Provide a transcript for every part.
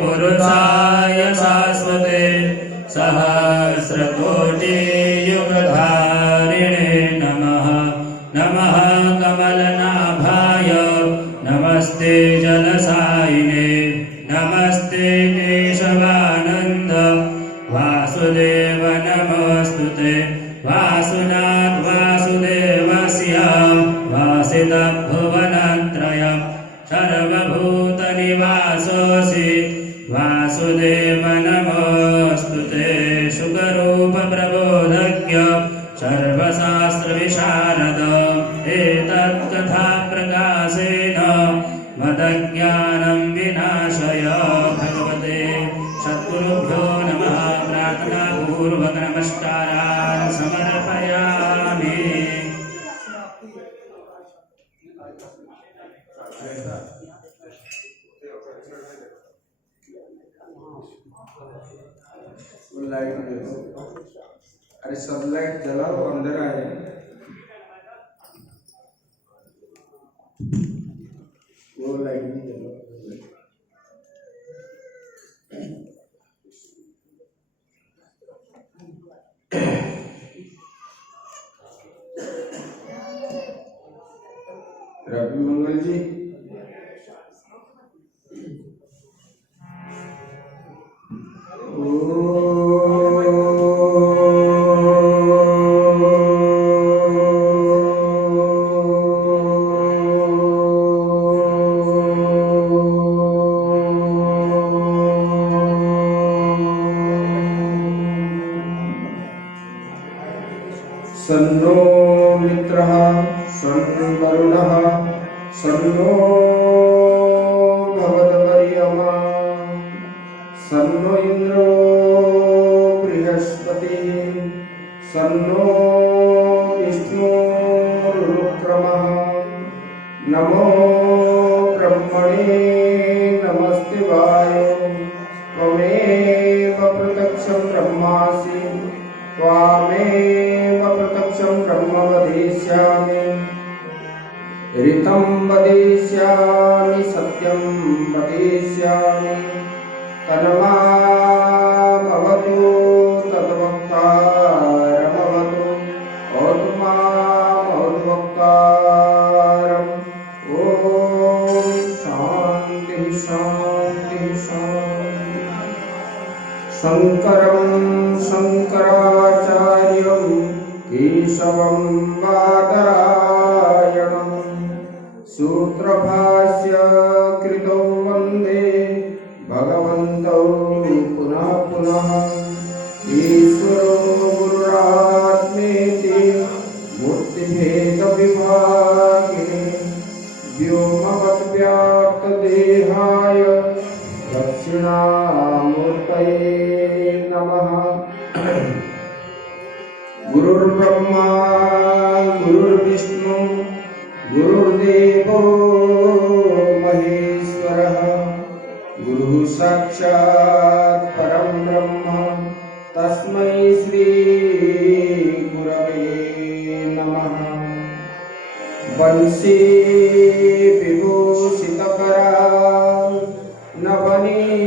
पुरुषाय शाश्वते सहस्रकोटियुगधारिणे नमः। नमः कमलनाभाय नमस्ते जलसायिने नमस्ते केशवानन्द वासुदेव नमोऽस्तुते। वासुनाथ वासुदेवस्य वासितः भुवनत्रयम् सर्वभूतनिवासोऽसि वासुदेव नमोऽस्तुते। शुकरूप प्रबोधज्ञ सर्वशास्त्रविशारद एतत्कथा प्रकाशेन मदज्ञानं विनाशय। भगवते सद्गुरुभ्यो नमः। प्रार्थनापूर्वक नमस्कारान् समर्पयामि। लाइट देखो, अरे सब लाइट जलाओ, अंदर आ जाए। वो लाइट नहीं जलाओ। रवि मंगल जी, सन्नो मित्रः सन्नो वरुणः सन्नो भगवद्वर्यमा सन्नो इन्द्रो बृहस्पतिः सन्नो विष्णुरुक्रमः। नमो ब्रह्मणे नमस्तिवाय त्वमेव प्रत्यक्षं ब्रह्मासि त्वामेव प्रत्यक्षं ब्रह्म वदिष्यामि। ऋतं वदिष्यामि सत्यं वदिष्यामि। तन्मामवतु तद्वक्तारमवतु भवतु मामवतु वक्तारम्। ॐ शान्तिः शान्तिः शान्तिः। शङ्करं शङ्कराचार्यं केशवं बादरायणं सूत्रभाष्य कृतौ वन्दे भगवन्तौ पुनः पुनः। ईश्वरो गुरुरात्मेति मूर्तिभेदविभागिने व्योमवद्व्याप्तदेहाय दक्षिणामूर्तये नमः। गुरुर्ब्रह्मा गुरुर्विष्णु गुरुर्देवो महेश्वरः गुरुः साक्षात् परं ब्रह्म तस्मै श्री गुरवे नमः। वंशी विभूषितकरा नवनीरदाः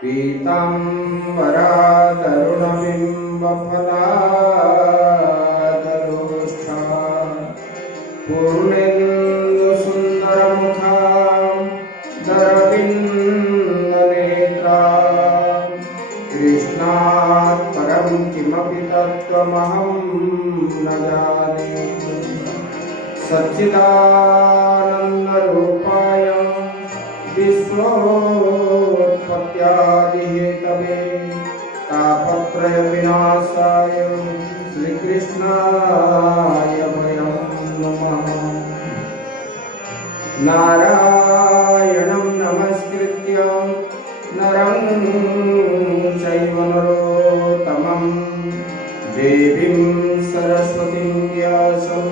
पीताम्बरा तरुणबिम्बफलादलोष्ठा पूर्णेन्दुसुन्दरमुखा दरविन्दनेत्रा। कृष्णात् परं किमपि तत्त्वमहं न जाने। सच्चिदानन्दरूपाय विश्वोत्पत्त्यादिहेतवे तापत्रयविनाशाय श्रीकृष्णाय वयं नमः। नारायणं नमस्कृत्य नरं चैव नरोत्तमं देवीं सरस्वतीं व्यासं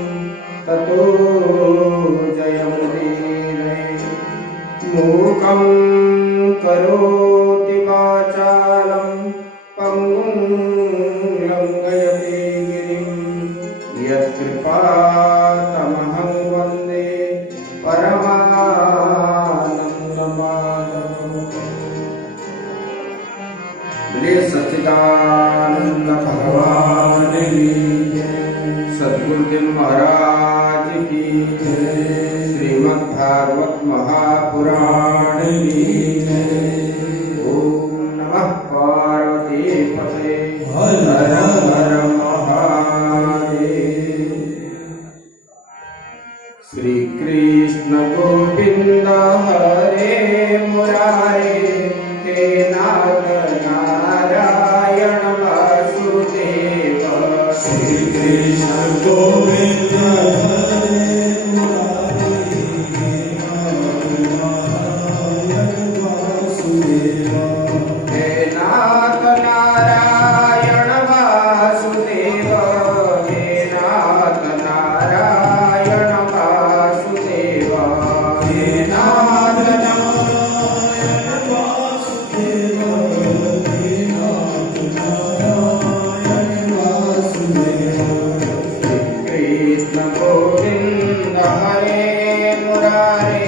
ततो जयमुदीरये। मूकं करोति वाचालं पंगुं लङ्घयते गिरिं यत्कृपातमहं वन्दे परमानन्दमाधवम्। देव महाराज की जय। श्रीमद् भागवत महापुराण की जय। ओम नमः पार्वती पते हर हर महादेव। श्री कृष्ण गोविंद हरे मुरारे हे नाथ नारायण वासुदेव। श्री कृष्ण गोविंद हरे मुरारे हे नाथ नारायण वासुदेव। हे नाथ नारायण वासुदेव। हे नाथ नारायण वासुदेव। हे नाथ नारायण वासुदेव। हे नाथ नारायण वासुदेव। श्री कृष्ण गोविंद हरे मुरारे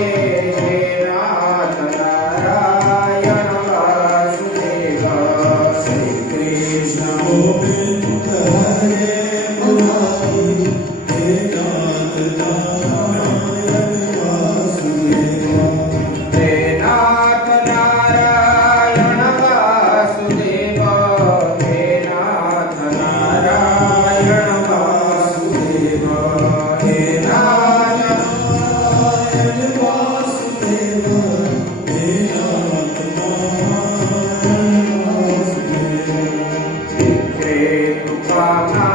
हे नाथ नारायण वासुदेव। श्री कृष्ण गोविंद हरे मुरारे हे नाथ नारायण वासुदेव। हे नाथ नारायण वासुदेव। हे नाथ नारायण वासुदेव। हे नाथ नारायण वासुदेव। हे नाथ नारायण वासुदेव। विक्रे तुकामा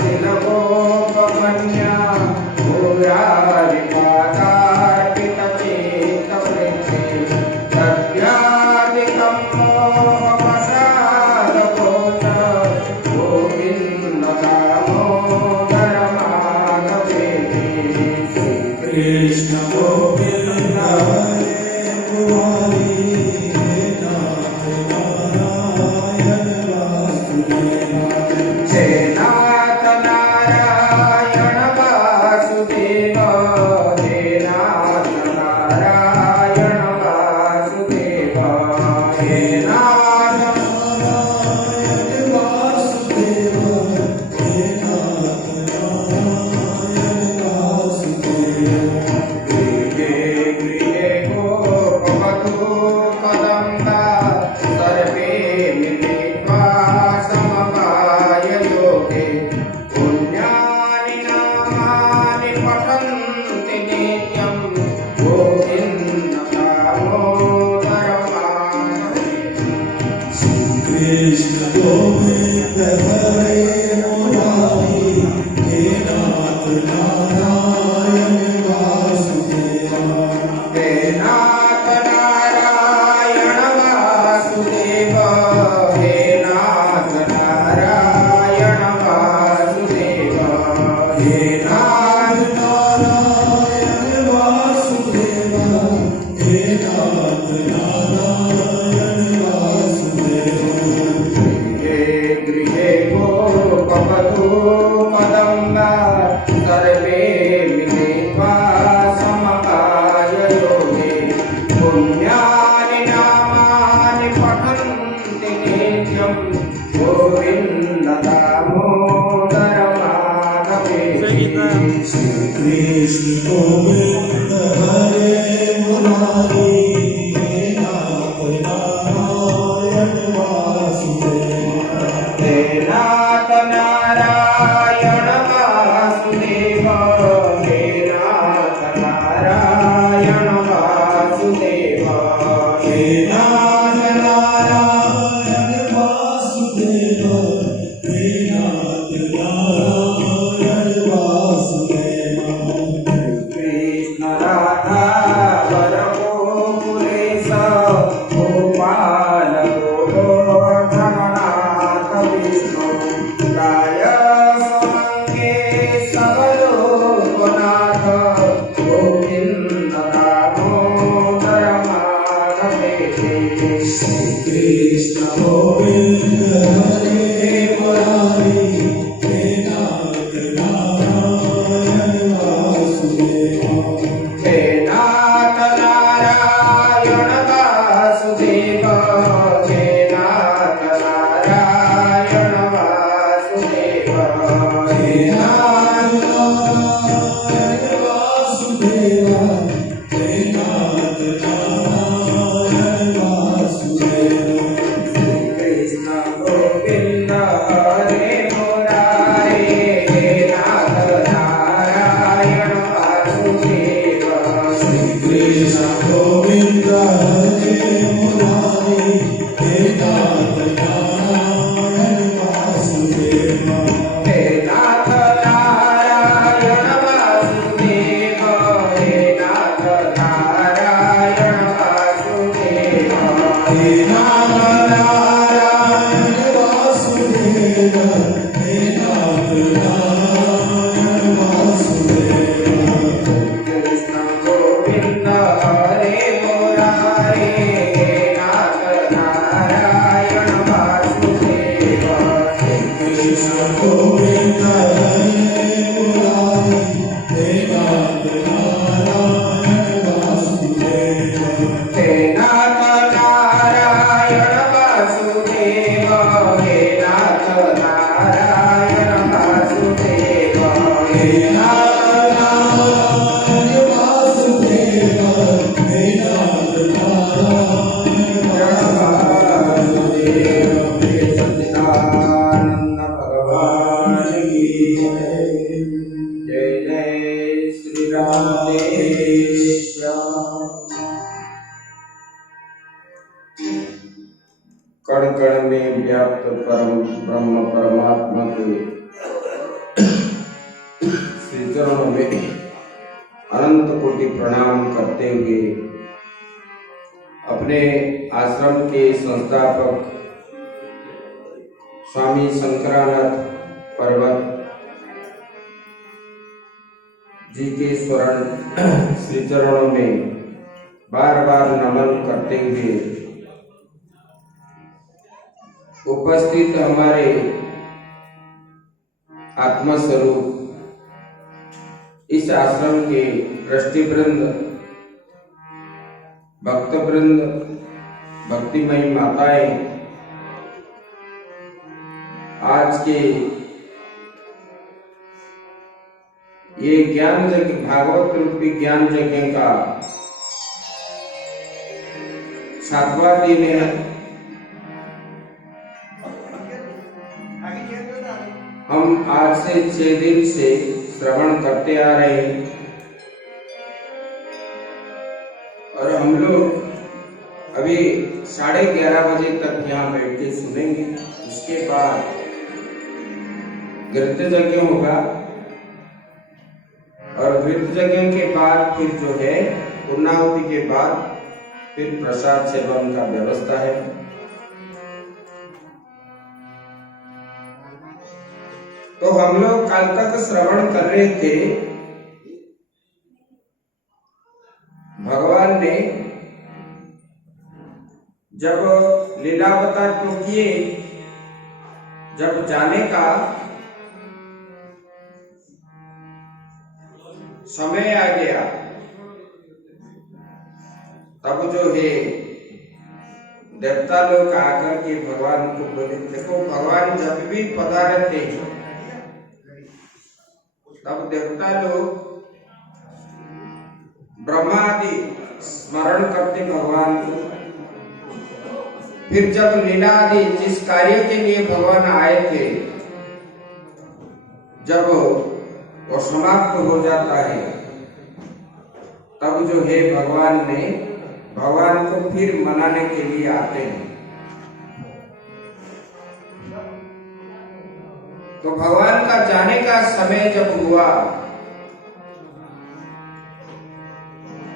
तिलकोपमन्या मुरारिपादार्पितचेतवृत्ति तद्व्यादिकं मोहमसादकोच गोविन्द दामोदर माधवेति। श्री कृष्ण गोविन्द हरे मुरारी हे नाथ नारायण वासुदेव। हे नाथ नारायण वासुदेव। हे नाथ नारायण वासुदेव। हे नाथ नारायण वासुदेव। हे नाथ नारायण वासुदेव। गृहे गृहे गोपवधू कदम्बा सर्वे मिलित्वा समवाय योगे पुण्यानि नामानि पठन्ति नित्यं गोविन्द दामोदर माधवेति। श्री कृष्ण गोविंद हरे मुरारी हे नाथ नारायण वासुदेव। हे नाथ नारायण वासुदेव। हे नाथ नारायण वासुदेव। हे नाथ नारायण वासुदेव। हे नाथ नारायण वासुदेव। गृहे गृहे गोपवधू कदम्बा सर्वे मिलित्वा समवाय योगे पुण्यानि नामानि पठन्ति नित्यं गोविन्द दामोदर माधवेति। श्री कृष्ण गोविंद हरे मुरारी हे नाथ नारायण वासुदेव। हे नाथ नारायण वासुदेव। हे नाथ नारायण वासुदेव। हे नाथ नारायण वासुदेव। हे नाथ नारायण वासुदेव। कण कण में व्याप्त परम ब्रह्म परमात्मा के श्री चरणों में अनंत कोटि प्रणाम करते हुए अपने आश्रम के संस्थापक स्वामी शंकरानंद पर्वत जी के स्वर्ण श्री चरणों में बार बार नमन करते हुए उपस्थित हमारे आत्मा स्वरूप इस आश्रम के ट्रस्टीवृंद, भक्तवृंद, भक्तिमयी माताएं, आज के ये ज्ञान यज्ञ, भागवत रूपी ज्ञान यज्ञ का 7वां दिन है। हम आज से 6 दिन से श्रवण करते आ रहे हैं और हम लोग अभी 11:30 बजे तक यहाँ बैठ के सुनेंगे। उसके बाद घृत यज्ञ होगा और घृत यज्ञ के बाद फिर जो है पूर्णाहुति के बाद फिर प्रसाद सेवन का व्यवस्था है। तो हम लोग कल तक श्रवण कर रहे थे, भगवान ने जब लीलावतार को किए, जब जाने का समय आ गया, तब जो है देवता लोग आकर के भगवान को बोले, देखो भगवान जब भी पधारते हैं तब देवता लोग ब्रह्मा आदि स्मरण करते भगवान को। फिर जब लीला आदि जिस कार्य के लिए भगवान आए थे, जब वो समाप्त हो जाता है, तब जो है भगवान को फिर मनाने के लिए आते हैं। तो भगवान का जाने का समय जब हुआ,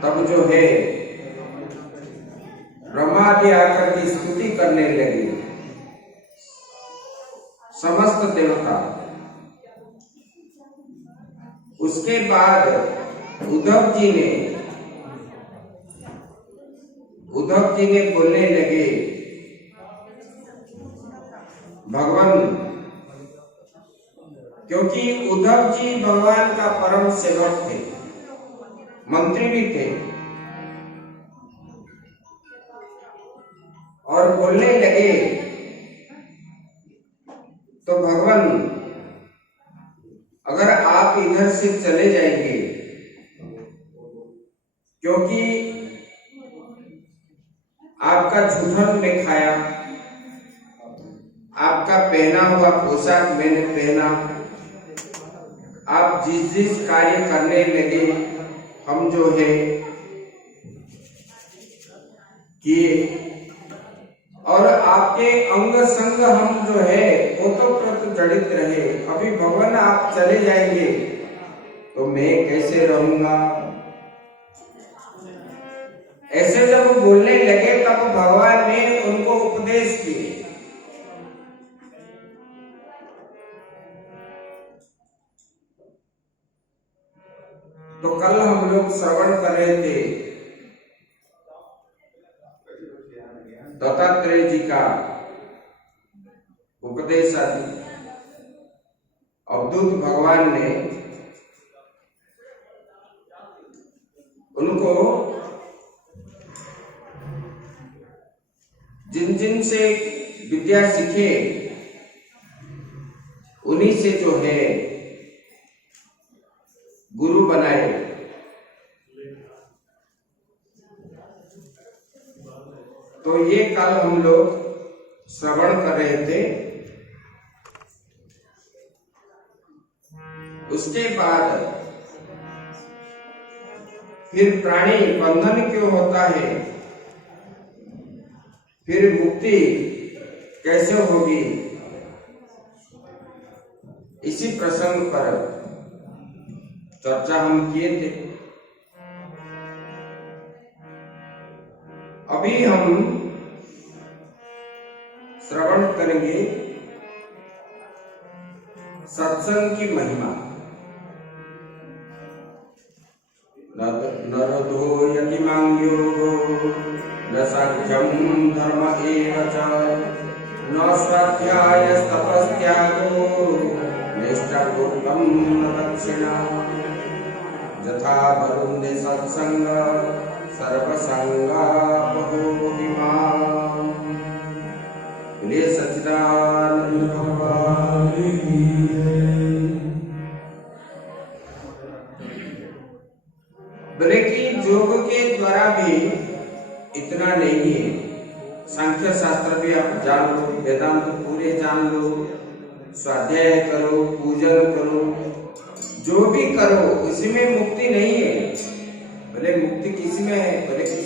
तब जो है ब्रह्मा आदि आकर की स्तुति करने लगे, समस्त देवता। उसके बाद उद्धव जी ने बोलने लगे, भगवान, क्योंकि उद्धव जी भगवान का परम सेवक थे, मंत्री भी थे, और बोलने लगे, तो भगवान अगर आप इधर से चले जाएंगे क्योंकि आपका जूठन में खाया, आपका पहना हुआ पोशाक मैंने पहना, आप जिस जिस कार्य करने लगे हम जो है किए, और आपके अंग संग हम जो है ओतप्रोत जड़ित रहे। अभी भगवान आप चले जाएंगे तो मैं कैसे रहूंगा? ऐसे जब बोलने लगे तब भगवान ने उनको उपदेश किए। तो कल हम लोग श्रवण कर रहे थे दत्तात्रेय जी का उपदेश आदि। अवधूत भगवान ने उनको जिन जिन से विद्या सीखे उन्हीं से जो है गुरु बनाए। तो ये कल हम लोग श्रवण कर रहे थे। उसके बाद फिर प्राणी बंधन क्यों होता है, फिर मुक्ति कैसे होगी, इसी प्रसंग पर चर्चा हम किए थे। अभी हम श्रवण करेंगे सत्संग की महिमा। नरदो यतिमांग्यो न साख्यम धर्म एव च न स्वाध्याय तपस्त्यागो निष्ठापूर्वं न दक्षिणा यथा वरुणे सत्संग सर्वसंगा बहुहिमा। बोलिए सच्चिदानंद भगवान की जय। बोले कि योग के द्वारा भी इतना नहीं है। सांख्य शास्त्र भी आप जान लो, वेदांत पूरे जान लो, स्वाध्याय करो, पूजन करो, जो भी करो इसमें मुक्ति नहीं है। बोले मुक्ति किसमें है? बोले कि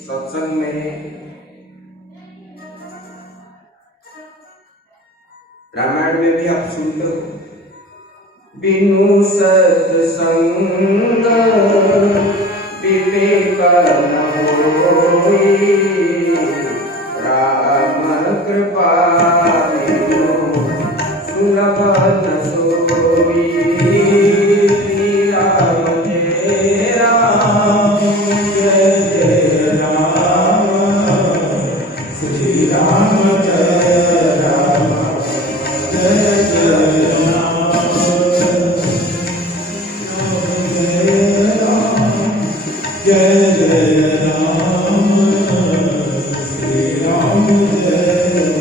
सत्संग में है। रामायण में भी आप सुनते हो, बिनु सत्संग विवेक न होई, राम कृपा बिनु सुलभ न सोई। राम जय राम, जय जय राम, श्री राम जय राम, जय जय राम, जय जय राम, श्री राम जय राम,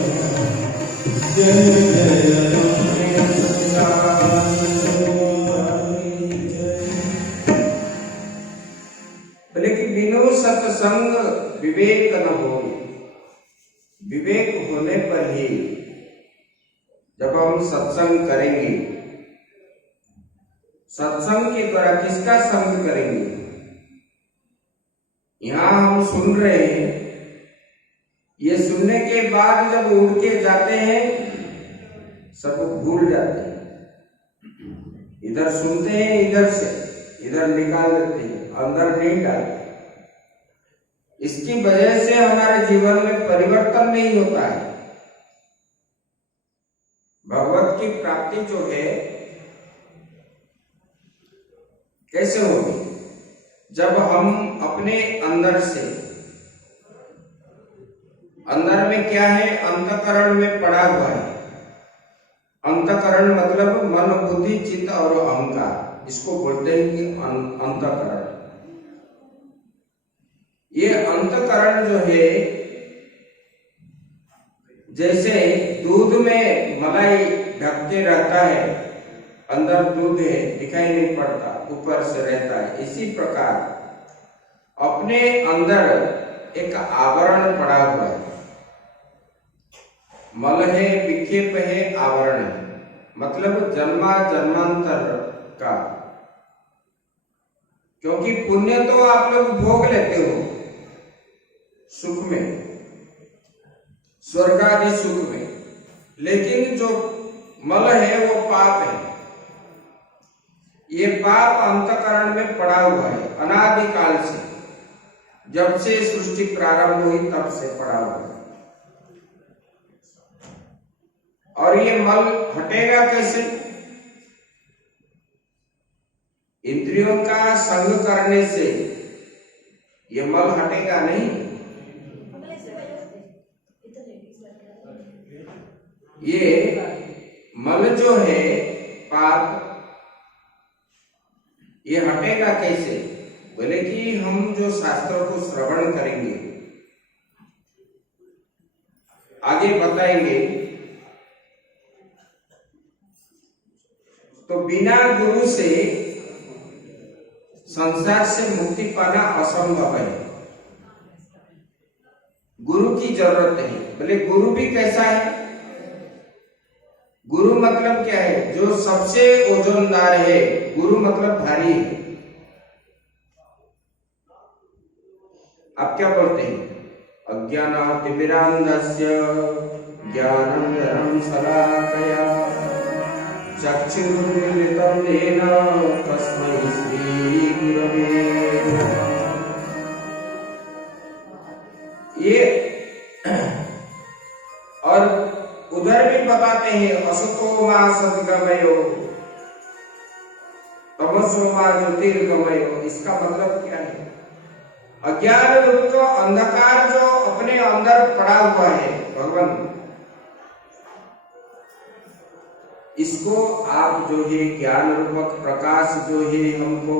जय जय राम। बोले कि बिनु सत्संग विवेक न हो। विवेक होने पर ही जब हम सत्संग करेंगे, सत्संग के द्वारा किसका संग करेंगे? यहाँ हम सुन रहे हैं, ये सुनने के बाद जब उड़ के जाते हैं सब भूल जाते हैं। इधर सुनते हैं, इधर से इधर निकाल देते हैं, अंदर नहीं डालते। इसकी वजह से हमारे जीवन में परिवर्तन नहीं होता है। भगवत की प्राप्ति जो है कैसे होगी? जब हम अपने अंदर से, अंदर में क्या है? अंतःकरण में पड़ा हुआ है। अंतःकरण मतलब मन, बुद्धि, चित्त और अहंकार, इसको बोलते हैं कि अंतःकरण। ये अंतःकरण जो है जैसे दूध में मलाई ढक के रहता है, अंदर दूध है, दिखाई नहीं पड़ता, ऊपर से रहता है। इसी प्रकार अपने अंदर एक आवरण पड़ा हुआ है। मल है, विक्षेप है, आवरण है, मतलब जन्मा जन्मांतर का। क्योंकि पुण्य तो आप लोग भोग लेते हो सुख में, स्वर्ग आदि सुख में, लेकिन जो मल है वो पाप है। ये पाप अंतकरण में पड़ा हुआ है अनादिकाल से, जब से सृष्टि प्रारंभ हुई तब से पड़ा हुआ है। और ये मल हटेगा कैसे? इंद्रियों का संग करने से ये मल हटेगा नहीं। ये मल जो है पाप, ये हटेगा कैसे? बोले कि हम जो शास्त्रों को श्रवण करेंगे, आगे बताएंगे, तो बिना गुरु से संसार से मुक्ति पाना असंभव है। गुरु की जरूरत है। बोले गुरु भी कैसा है? गुरु मतलब क्या है? जो सबसे ओजनदार है। गुरु मतलब भारी है। आप क्या बोलते हैं? अज्ञानातिमिरान्धस्य ज्ञानाञ्जनं शलाकया चक्षुरुन्मीलितं येन तस्मै श्रीगुरवे नमः। ये और उधर भी बताते हैं असतो मा सद्गमयो तमसो मा ज्योतिर्गमयो। इसका मतलब क्या है? अज्ञान रूप का अंधकार जो अपने अंदर पड़ा हुआ है भगवान, इसको आप जो है ज्ञान रूपक प्रकाश जो है हमको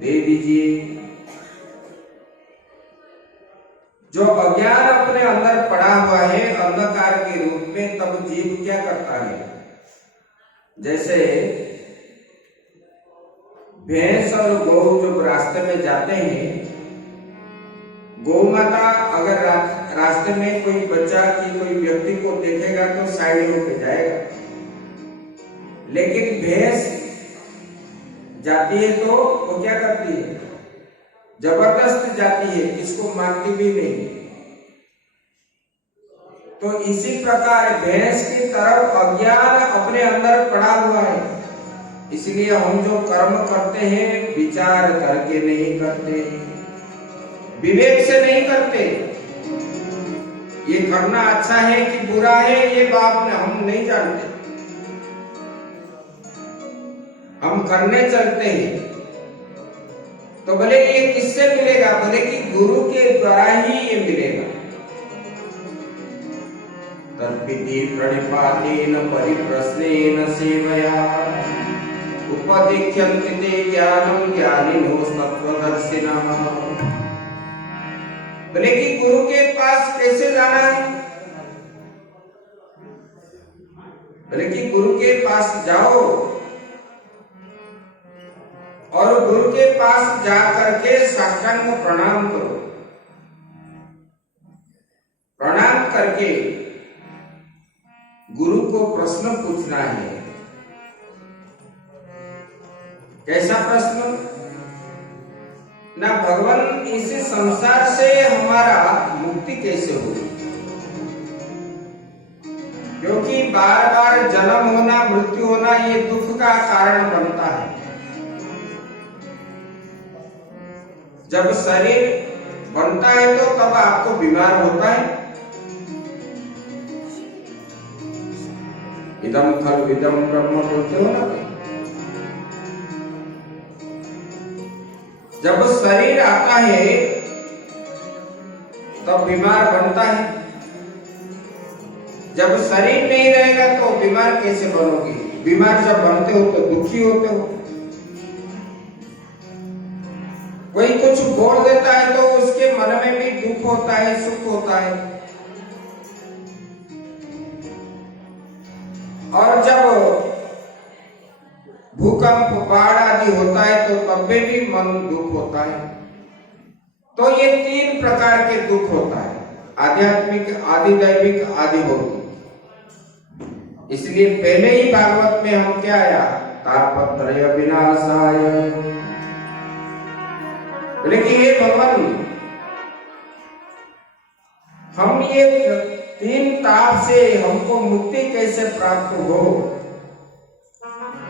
दे दीजिए। जो अज्ञान अपने अंदर पड़ा हुआ है अंधकार के रूप में, तब जीव क्या करता है? जैसे भैंस और गौ जब रास्ते में जाते हैं, गौ माता अगर रास्ते में कोई बच्चा की कोई व्यक्ति को देखेगा तो साइड होकर जाएगा, लेकिन भैंस जाती है तो वो क्या करती है? जबरदस्त जाती है, किसको मारती भी नहीं। तो इसी प्रकार भैंस की तरफ अज्ञान अपने अंदर पड़ा हुआ है। इसलिए हम जो कर्म करते हैं विचार करके नहीं करते, विवेक से नहीं करते। ये करना अच्छा है कि बुरा है ये बात हम नहीं जानते, हम करने चलते हैं। तो बोले ये किससे मिलेगा? बोले कि गुरु के द्वारा ही ये मिलेगा। तर्पिति प्रणिपातेन परिप्रश्नेन सेवया उपदिख्यन्ति ते ज्ञानं ज्ञानिनो सत्त्वदर्शिनः। बोले कि गुरु के पास कैसे जाना है? बोले कि गुरु के पास जाओ और गुरु के पास जा करके साष्टांग प्रणाम करो। प्रणाम करके गुरु को प्रश्न पूछना है। कैसा प्रश्न? ना भगवान इस संसार से हमारा मुक्ति कैसे हो? क्योंकि बार बार जन्म होना मृत्यु होना ये दुख का कारण बनता है। जब शरीर बनता है तो तब आपको बीमार होता है। इदम खलु इदम ब्रह्म बोलते हो ना। जब शरीर आता है तब बीमार बनता है। जब शरीर नहीं रहेगा तो बीमार कैसे बनोगे? बीमार जब बनते हो तो दुखी होते हो। कोई कुछ बोल देता है तो उसके मन में भी दुख होता है, सुख होता है। और जब भूकंप बाढ़ आदि होता है तो तब भी मन दुख होता है। तो ये तीन प्रकार के दुख होता है, आध्यात्मिक, आदिदैविक, आदिभौतिक। इसलिए पहले ही भागवत में हम क्या आया, तापत्रय विनाशाय, बोले कि हे भगवान, हम ये तीन ताप से हमको मुक्ति कैसे प्राप्त हो,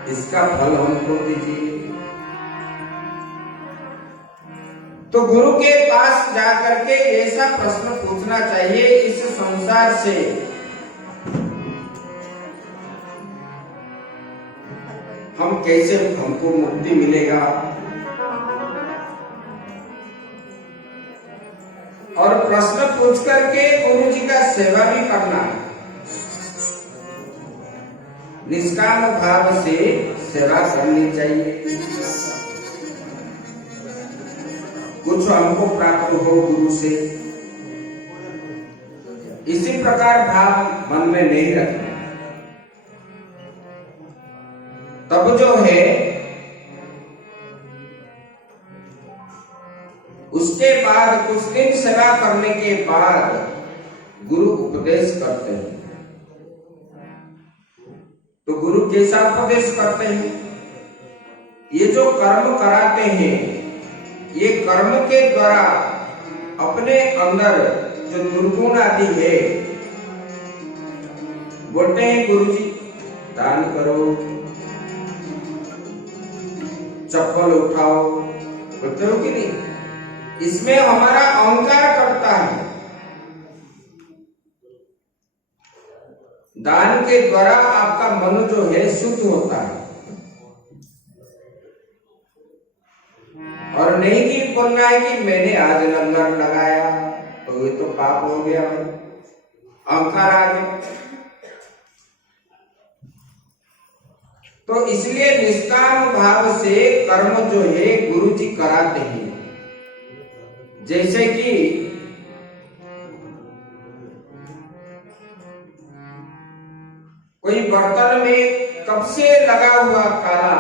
इसका फल हमको दीजिए। तो गुरु के पास जाकर के ऐसा प्रश्न पूछना चाहिए, इस संसार से हम कैसे, हमको मुक्ति मिलेगा, और प्रश्न पूछ करके गुरु जी का सेवा भी करना है। निष्काम भाव से सेवा करनी चाहिए, कुछ हमको प्राप्त हो गुरु से, इसी प्रकार भाव मन में नहीं रखना। तब जो है उसके बाद कुछ दिन सेवा करने के बाद गुरु उपदेश करते हैं। तो गुरु कैसा उपदेश करते हैं, ये जो कर्म कराते हैं, ये कर्म के द्वारा अपने अंदर जो दुर्गुण आदि है, बोलते हैं गुरु जी दान करो, चप्पल उठाओ, बोलते हो कि नहीं, इसमें हमारा अहंकार करता है। दान के द्वारा आपका मन जो है शुद्ध होता है, और नहीं कि बोलना है कि मैंने आज लंगर लगाया तो ये तो पाप हो गया, अहंकार आ गया। तो इसलिए निष्काम भाव से कर्म जो है गुरु जी कराते हैं। जैसे कि कोई बर्तन में कब से लगा हुआ काला,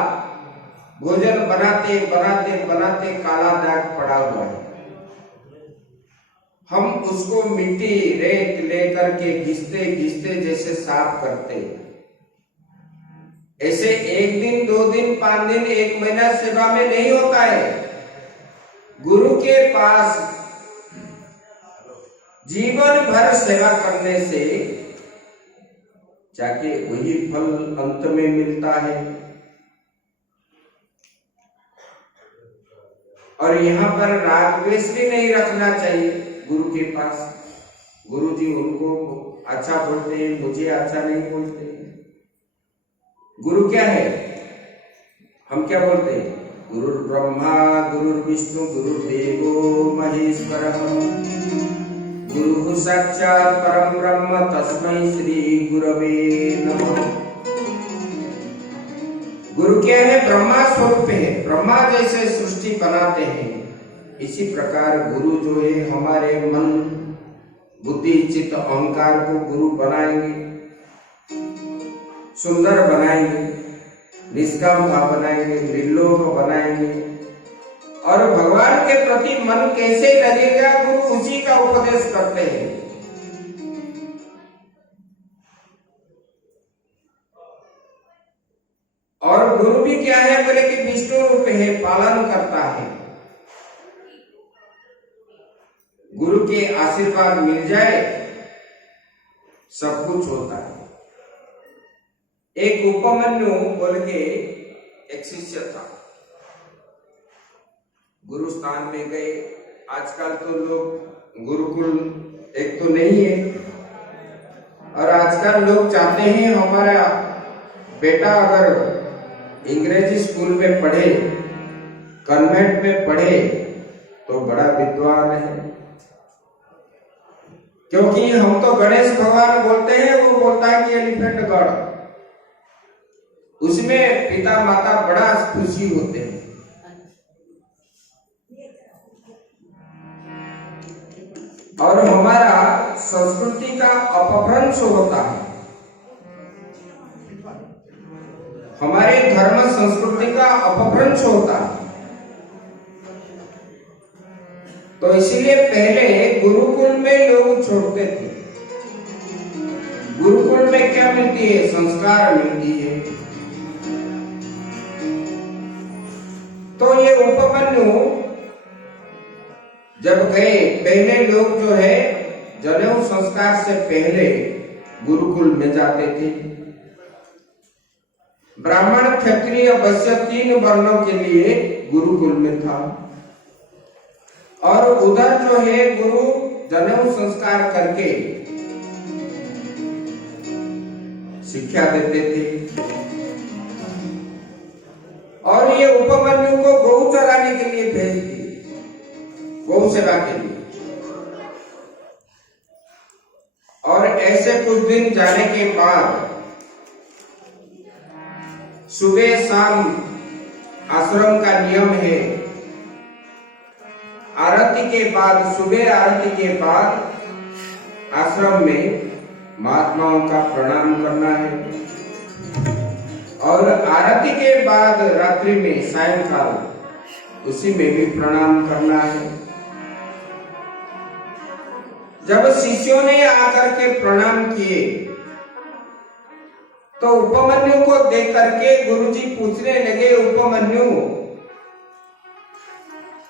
भोजन बनाते बनाते बनाते काला दाग पड़ा हुआ है, हम उसको मिट्टी रेत लेकर के घिसते घिसते जैसे साफ करते, ऐसे एक दिन, 2 दिन, 5 दिन, 1 महीना सेवा में नहीं होता है। गुरु के पास जीवन भर सेवा करने से जाके वही फल अंत में मिलता है। और यहाँ पर राग द्वेष भी नहीं रखना चाहिए गुरु के पास। गुरु जी उनको अच्छा बोलते हैं, मुझे अच्छा नहीं बोलते। गुरु क्या है, हम क्या बोलते हैं, गुरु ब्रह्मा गुरु विष्णु गुरुदेवो महेश्वरः, गुरु साक्षात् परम ब्रह्म तस्मै श्री गुरवे नमः। गुरु क्या है, ब्रह्मा स्वरूप है। ब्रह्मा जैसे सृष्टि बनाते हैं, इसी प्रकार गुरु जो है हमारे मन बुद्धि चित्त अहंकार को गुरु बनाएंगे, सुंदर बनाएंगे, निष्काम भाव बनाएंगे, निर्लोभ बनाएंगे, और भगवान के प्रति मन कैसे लगेगा गुरु उसी का उपदेश करते हैं। और गुरु भी क्या है, बोले कि विष्णु रूप है, पालन करता है। गुरु के आशीर्वाद मिल जाए सब कुछ होता है। एक उपमन्यु बोल के एक शिष्य था, गुरु स्थान में गए। आजकल तो लोग गुरुकुल एक तो नहीं है, और आजकल लोग चाहते हैं हमारा बेटा अगर अंग्रेजी स्कूल में पढ़े, कन्वेंट में पढ़े तो बड़ा विद्वान है। क्योंकि हम तो गणेश भगवान बोलते हैं, वो बोलता है कि एलिफेंट गॉड, उसमें पिता माता बड़ा खुशी होते हैं। और हमारा संस्कृति का अपभ्रंश होता है, हमारे धर्म संस्कृति का अपभ्रंश होता है। तो इसलिए पहले गुरुकुल में लोग छोड़ते थे। गुरुकुल में क्या मिलती है? संस्कार मिलती है। तो ये उपमन्यु जब गए, पहले लोग जो है जनेऊ संस्कार से पहले गुरुकुल में जाते थे। ब्राह्मण, क्षत्रिय, वैश्य 3 वर्णों के लिए गुरुकुल में था। और उधर जो है गुरु जनेऊ संस्कार करके शिक्षा देते थे। और ये उपमन्यु को गौ चराने के लिए भेज दिए, गौ सेवा के लिए। और ऐसे कुछ दिन जाने के बाद सुबह शाम आश्रम का नियम है, आरती के बाद, सुबह आरती के बाद आश्रम में महात्माओं का प्रणाम करना है। और आरती के बाद रात्रि में, सायंकाल उसी में भी प्रणाम करना है। जब शिष्यों ने आकर के प्रणाम किए तो उपमन्यु को देख करके गुरुजी पूछने लगे, उपमन्यु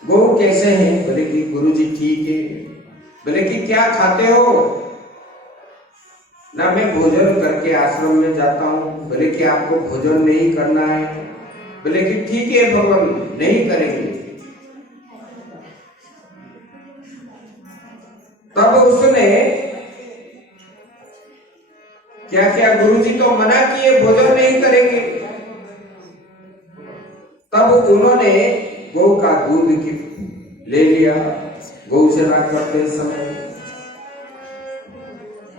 गौ कैसे हैं? बोले कि गुरुजी ठीक है। बोले कि क्या खाते हो? ना मैं भोजन करके आश्रम में जाता हूँ। बोले कि आपको भोजन नहीं करना है। बोले कि ठीक है भगवान, नहीं करेंगे। तब उसने क्या किया? गुरुजी तो मना किए, भोजन नहीं करेंगे। तब उन्होंने गौ का दूध ले लिया गौ सेवा करते समय।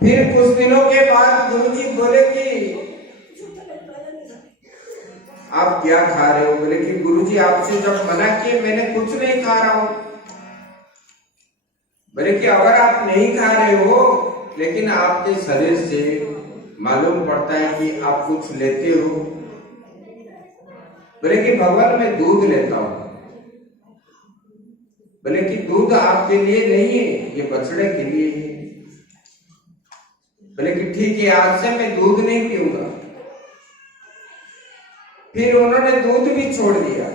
फिर कुछ दिनों के बाद गुरुजी बोले कि आप क्या खा रहे हो? बोले कि गुरुजी आपसे जब मना किए मैंने कुछ नहीं खा रहा हूं। बोले कि अगर आप नहीं खा रहे हो लेकिन आपके शरीर से मालूम पड़ता है कि आप कुछ लेते हो। बोले कि भगवान मैं दूध लेता हूं। बोले कि दूध आपके लिए नहीं है, ये बछड़े के लिए है। बोले कि ठीक है, आज से मैं दूध नहीं पीऊंगा। फिर उन्होंने दूध भी छोड़ दिया।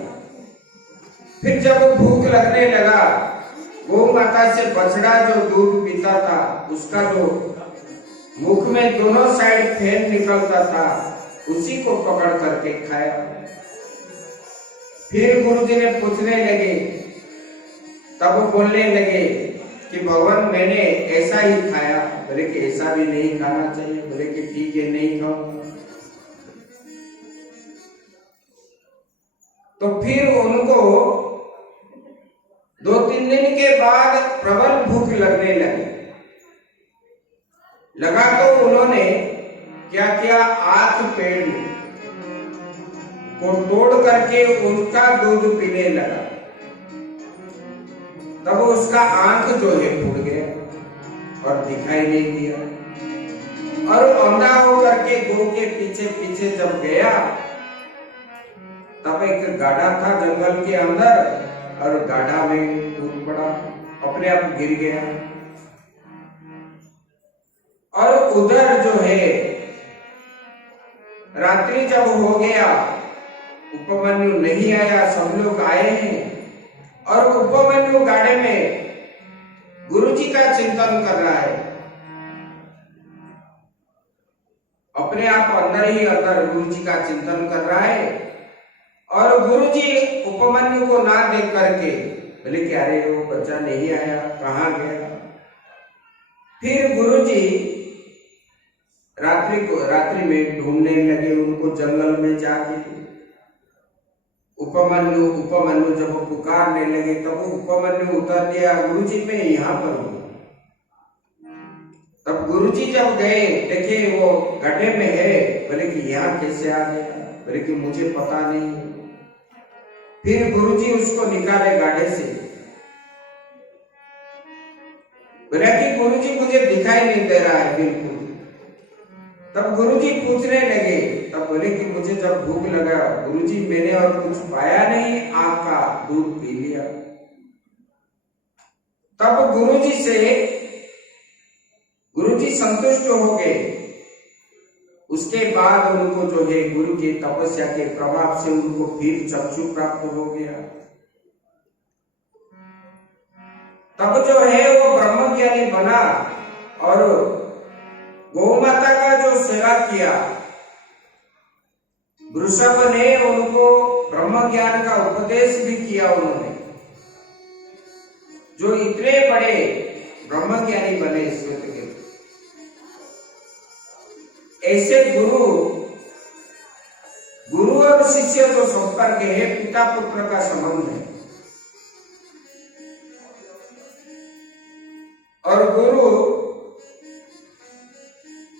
फिर जब भूख लगने लगा, गौ माता से बछड़ा जो दूध पीता था उसका जो मुख में दोनों साइड फेन निकलता था उसी को पकड़ करके खाया। फिर गुरुजी ने पूछने लगे, तब बोलने लगे कि भगवान मैंने ऐसा ही खाया। बोले कि ऐसा भी नहीं खाना चाहिए। बोले कि ठीक है, नहीं खाऊंगा। तो फिर उनको 2-3 दिन के बाद प्रबल भूख लगने लगा तो उन्होंने क्या किया? आठ पेड़ को तोड़ करके उनका दूध पीने लगा। तब उसका आंख जो है फूट गया और दिखाई नहीं दिया। और अंधा होकर के गौ के पीछे पीछे जब गया तब एक गाढ़ा था जंगल के अंदर और गाढ़ा में कूद पड़ा, अपने आप गिर गया। और उधर जो है रात्रि जब हो गया, उपमन्यु नहीं आया, सब लोग आए हैं और उपमन्यु गाड़े में गुरुजी का चिंतन कर रहा है। अपने आप अंदर ही अंदर गुरुजी का चिंतन कर रहा है। और गुरुजी उपमन्यु को ना देख करके बोले कि अरे वो बच्चा नहीं आया, कहाँ गया? फिर गुरुजी रात्रि में ढूंढने लगे उनको जंगल में जाके। उपमन्यु जब पुकारने लगे तब उपमन्यु उतर दिया, गुरुजी मैं यहाँ पर हूँ। तब गुरुजी जब गए देखे वो गड्ढे में है। बोले कि यहाँ कैसे आ गया? बोले कि मुझे पता नहीं। फिर गुरुजी उसको निकाले गाढ़े से। बोला कि गुरुजी मुझे दिखाई नहीं दे रहा है बिल्कुल। तब गुरुजी पूछने लगे, तब बोले कि मुझे जब भूख लगा गुरुजी मैंने और कुछ पाया नहीं, आग का दूध पी लिया। तब गुरुजी संतुष्ट हो गए। उसके बाद उनको जो है गुरु की तपस्या के प्रभाव से उनको फिर चक्षु प्राप्त हो गया। तब जो है वो ब्रह्मज्ञानी बना और गौ माता का जो सेवा किया, वृषभ ने उनको ब्रह्म ज्ञान का उपदेश भी किया। उन्होंने जो इतने बड़े ब्रह्मज्ञानी बने श्वेत के, ऐसे गुरु और शिष्य जो संपर्क है, पिता पुत्र का संबंध है। और गुरु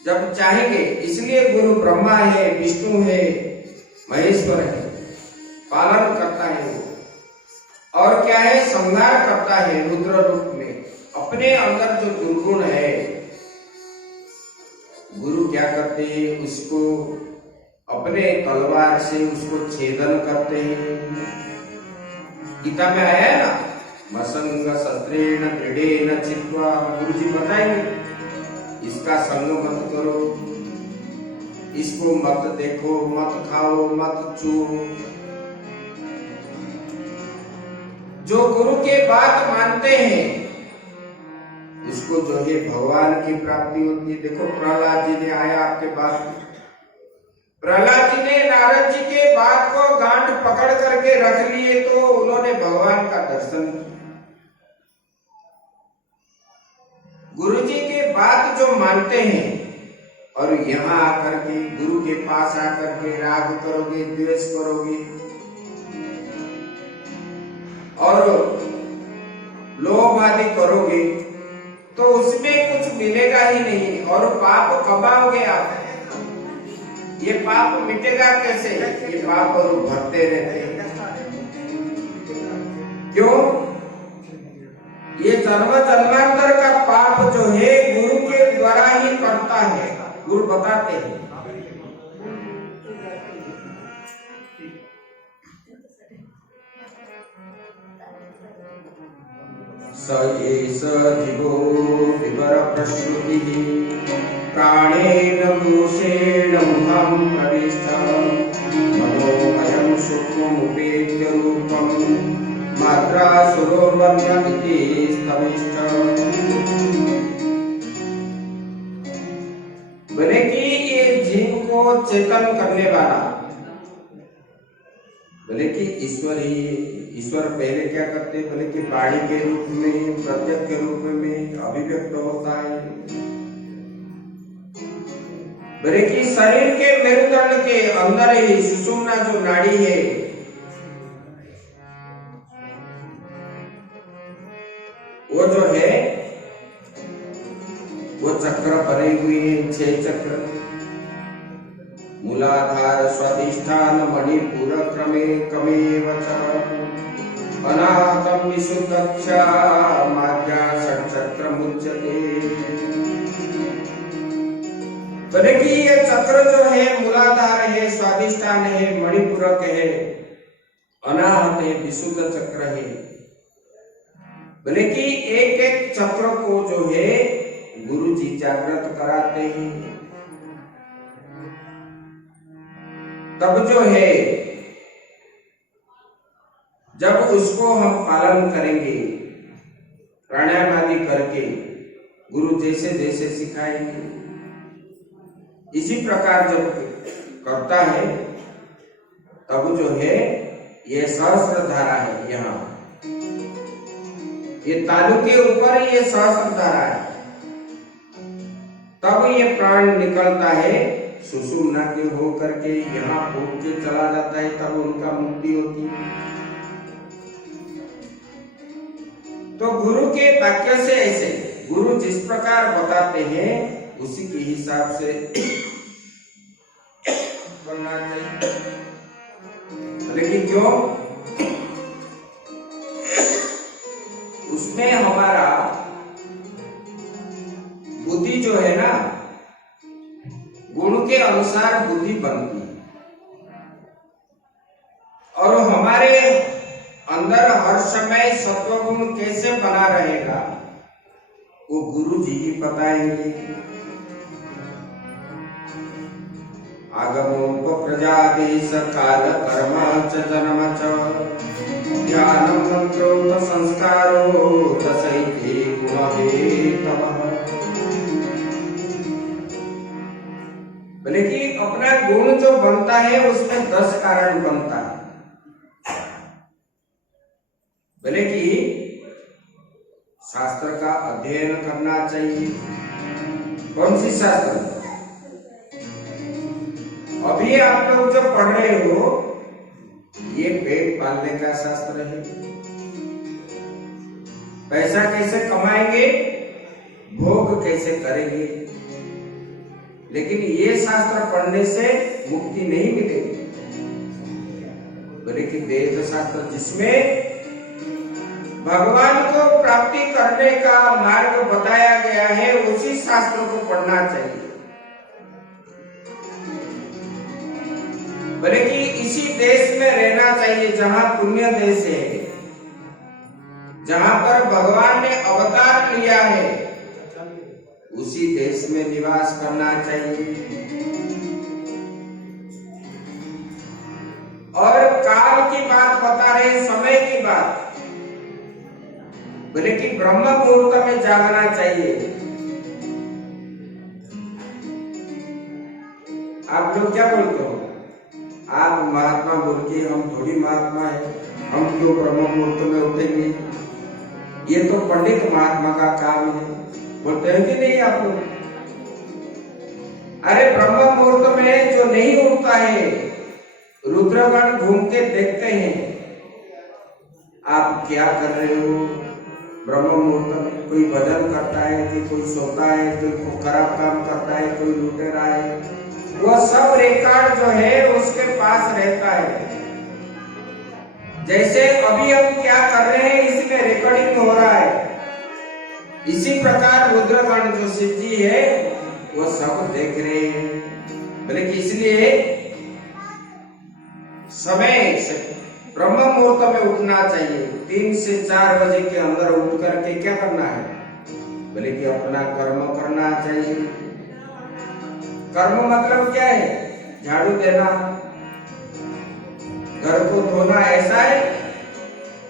जब चाहेंगे, इसलिए गुरु ब्रह्मा है, विष्णु है, महेश्वर है, पालन करता है वो। और क्या है, संहार करता है रुद्र रूप में। अपने अंदर जो दुर्गुण है, गुरु क्या करते हैं, उसको अपने तलवार से उसको छेदन करते हैं। गीता में आया है ना, मसंग शस्त्रेण दृढ़ेन छित्त्वा। गुरु जी बताएंगे इसका संग मत करो, इसको मत देखो, मत खाओ, मत छुओ। जो गुरु के बात मानते हैं उसको जो है भगवान की प्राप्ति होती है। देखो प्रहलाद जी ने आया आपके पास, प्रहलाद जी ने नारद जी के बात को गांठ पकड़ करके रख लिए तो उन्होंने भगवान का दर्शन किया। गुरु जी के बात जो मानते हैं और यहाँ आकर के गुरु के पास आकर के राग करोगे, द्वेष करोगे और लोभ आदि करोगे तो उसमें कुछ मिलेगा ही नहीं और पाप कमाओगे आप। ये पाप मिटेगा कैसे? ये पाप और भरते रहते हैं। क्यों? ये जन्म जन्मांतर का पाप जो है गुरु के द्वारा ही करता है, गुरु बताते हैं। स एष जीवो विवर प्रश्रुतिः प्राणेन कोशेन मुखं प्रविष्टः मनोमयं सूक्ष्ममुपेत्य रूपं मात्रासुरो वर्ण इति स्तविष्टः। बोले कि ये जीव को चेतन करने वाला, बोले कि ईश्वर पहले क्या करते, बोले कि वाणी के रूप में, प्रत्यक्ष के रूप में अभिव्यक्त होता है। बोले कि शरीर के मेरुदंड के अंदर ही सुषुम्ना जो नाड़ी है, वो जो है वो चक्र बने हुए हैं, 6 चक्र। मूलाधार स्वाधिष्ठान मणिपुर क्रमे कमेव च अनाहतं विशुद्धक्षा माज्ञा षट्चक्रमुच्यते। बोले कि ये चक्र जो है मूलाधार है, स्वाधिष्ठान है, मणिपूरक है, अनाहत है, विशुद्ध चक्र है। बोले कि एक एक चक्र को जो है गुरु जी जागृत कराते हैं। तब जो है जब उसको हम पालन करेंगे प्राणायाम आदि करके, गुरु जैसे जैसे सिखाएंगे, इसी प्रकार जब करता है तब जो है ये सहस्त्र धारा है। यहाँ ये तालु के ऊपर ये सहस्त्र धारा है। तब ये प्राण निकलता है सुषुम्ना के हो करके यहाँ फूट के चला जाता है, तब उनका मुक्ति होती है। तो गुरु के वाक्य से ऐसे गुरु जिस प्रकार बताते हैं उसी के हिसाब से करना चाहिए। लेकिन क्यों? उसमें हमारा बुद्धि जो है ना, गुण के अनुसार बुद्धि बनती है और हमारे अंदर हर समय सत्वगुण कैसे बना होना रहेगा वो गुरु जी ही बताएंगे। आगमोपप्रजादेश काल कर्म च जन्म च ध्यानं मंत्रोक्त संस्कारो दशैते गुणहेतवः। बोले कि अपना गुण जो बनता है उसमें 10 कारण बनता है। बोले कि शास्त्र का अध्ययन करना चाहिए। कौन सी शास्त्र? अभी आप लोग जो पढ़ रहे हो ये पेट पालने का शास्त्र है। पैसा कैसे कमाएंगे, भोग कैसे करेंगे, लेकिन ये शास्त्र पढ़ने से मुक्ति नहीं मिलेगी। बोले कि वेद शास्त्र जिसमें भगवान को प्राप्ति करने का मार्ग बताया गया है उसी शास्त्र को पढ़ना चाहिए। बोले कि इसी देश में रहना चाहिए जहां पुण्य देश है, जहां पर भगवान ने अवतार लिया है, उसी देश में निवास करना चाहिए। और काल की बात बता रहे, समय की बात। बोले कि ब्रह्म मुहूर्त में जागना चाहिए। आप लोग क्या बोलते हो? आप महात्मा बोल के हम थोड़ी महात्मा है, हम क्यों ब्रह्म मुहूर्त में उठेंगे? ये तो पंडित महात्मा का काम है। बोलते हैं कि नहीं आप लोग? अरे ब्रह्म मुहूर्त में जो नहीं उठता है, रुद्रगण घूम के देखते हैं आप क्या कर रहे हो। ब्रह्म मुहूर्त में कोई भजन करता है कि कोई सोता है, कोई खराब काम करता है, कोई लुटेरा है, वह सब रिकॉर्ड जो है उसके पास रहता है। जैसे अभी हम क्या कर रहे हैं इसमें रिकॉर्डिंग हो रहा है, इसी प्रकार रुद्रगण जो शिव जी है वो सब देख रहे हैं। बोले कि इसलिए समय से ब्रह्म मुहूर्त में उठना चाहिए। 3 से 4 बजे के अंदर उठ करके क्या करना है? बोले कि अपना कर्म करना चाहिए। कर्म मतलब क्या है? झाड़ू देना, घर को धोना, ऐसा है।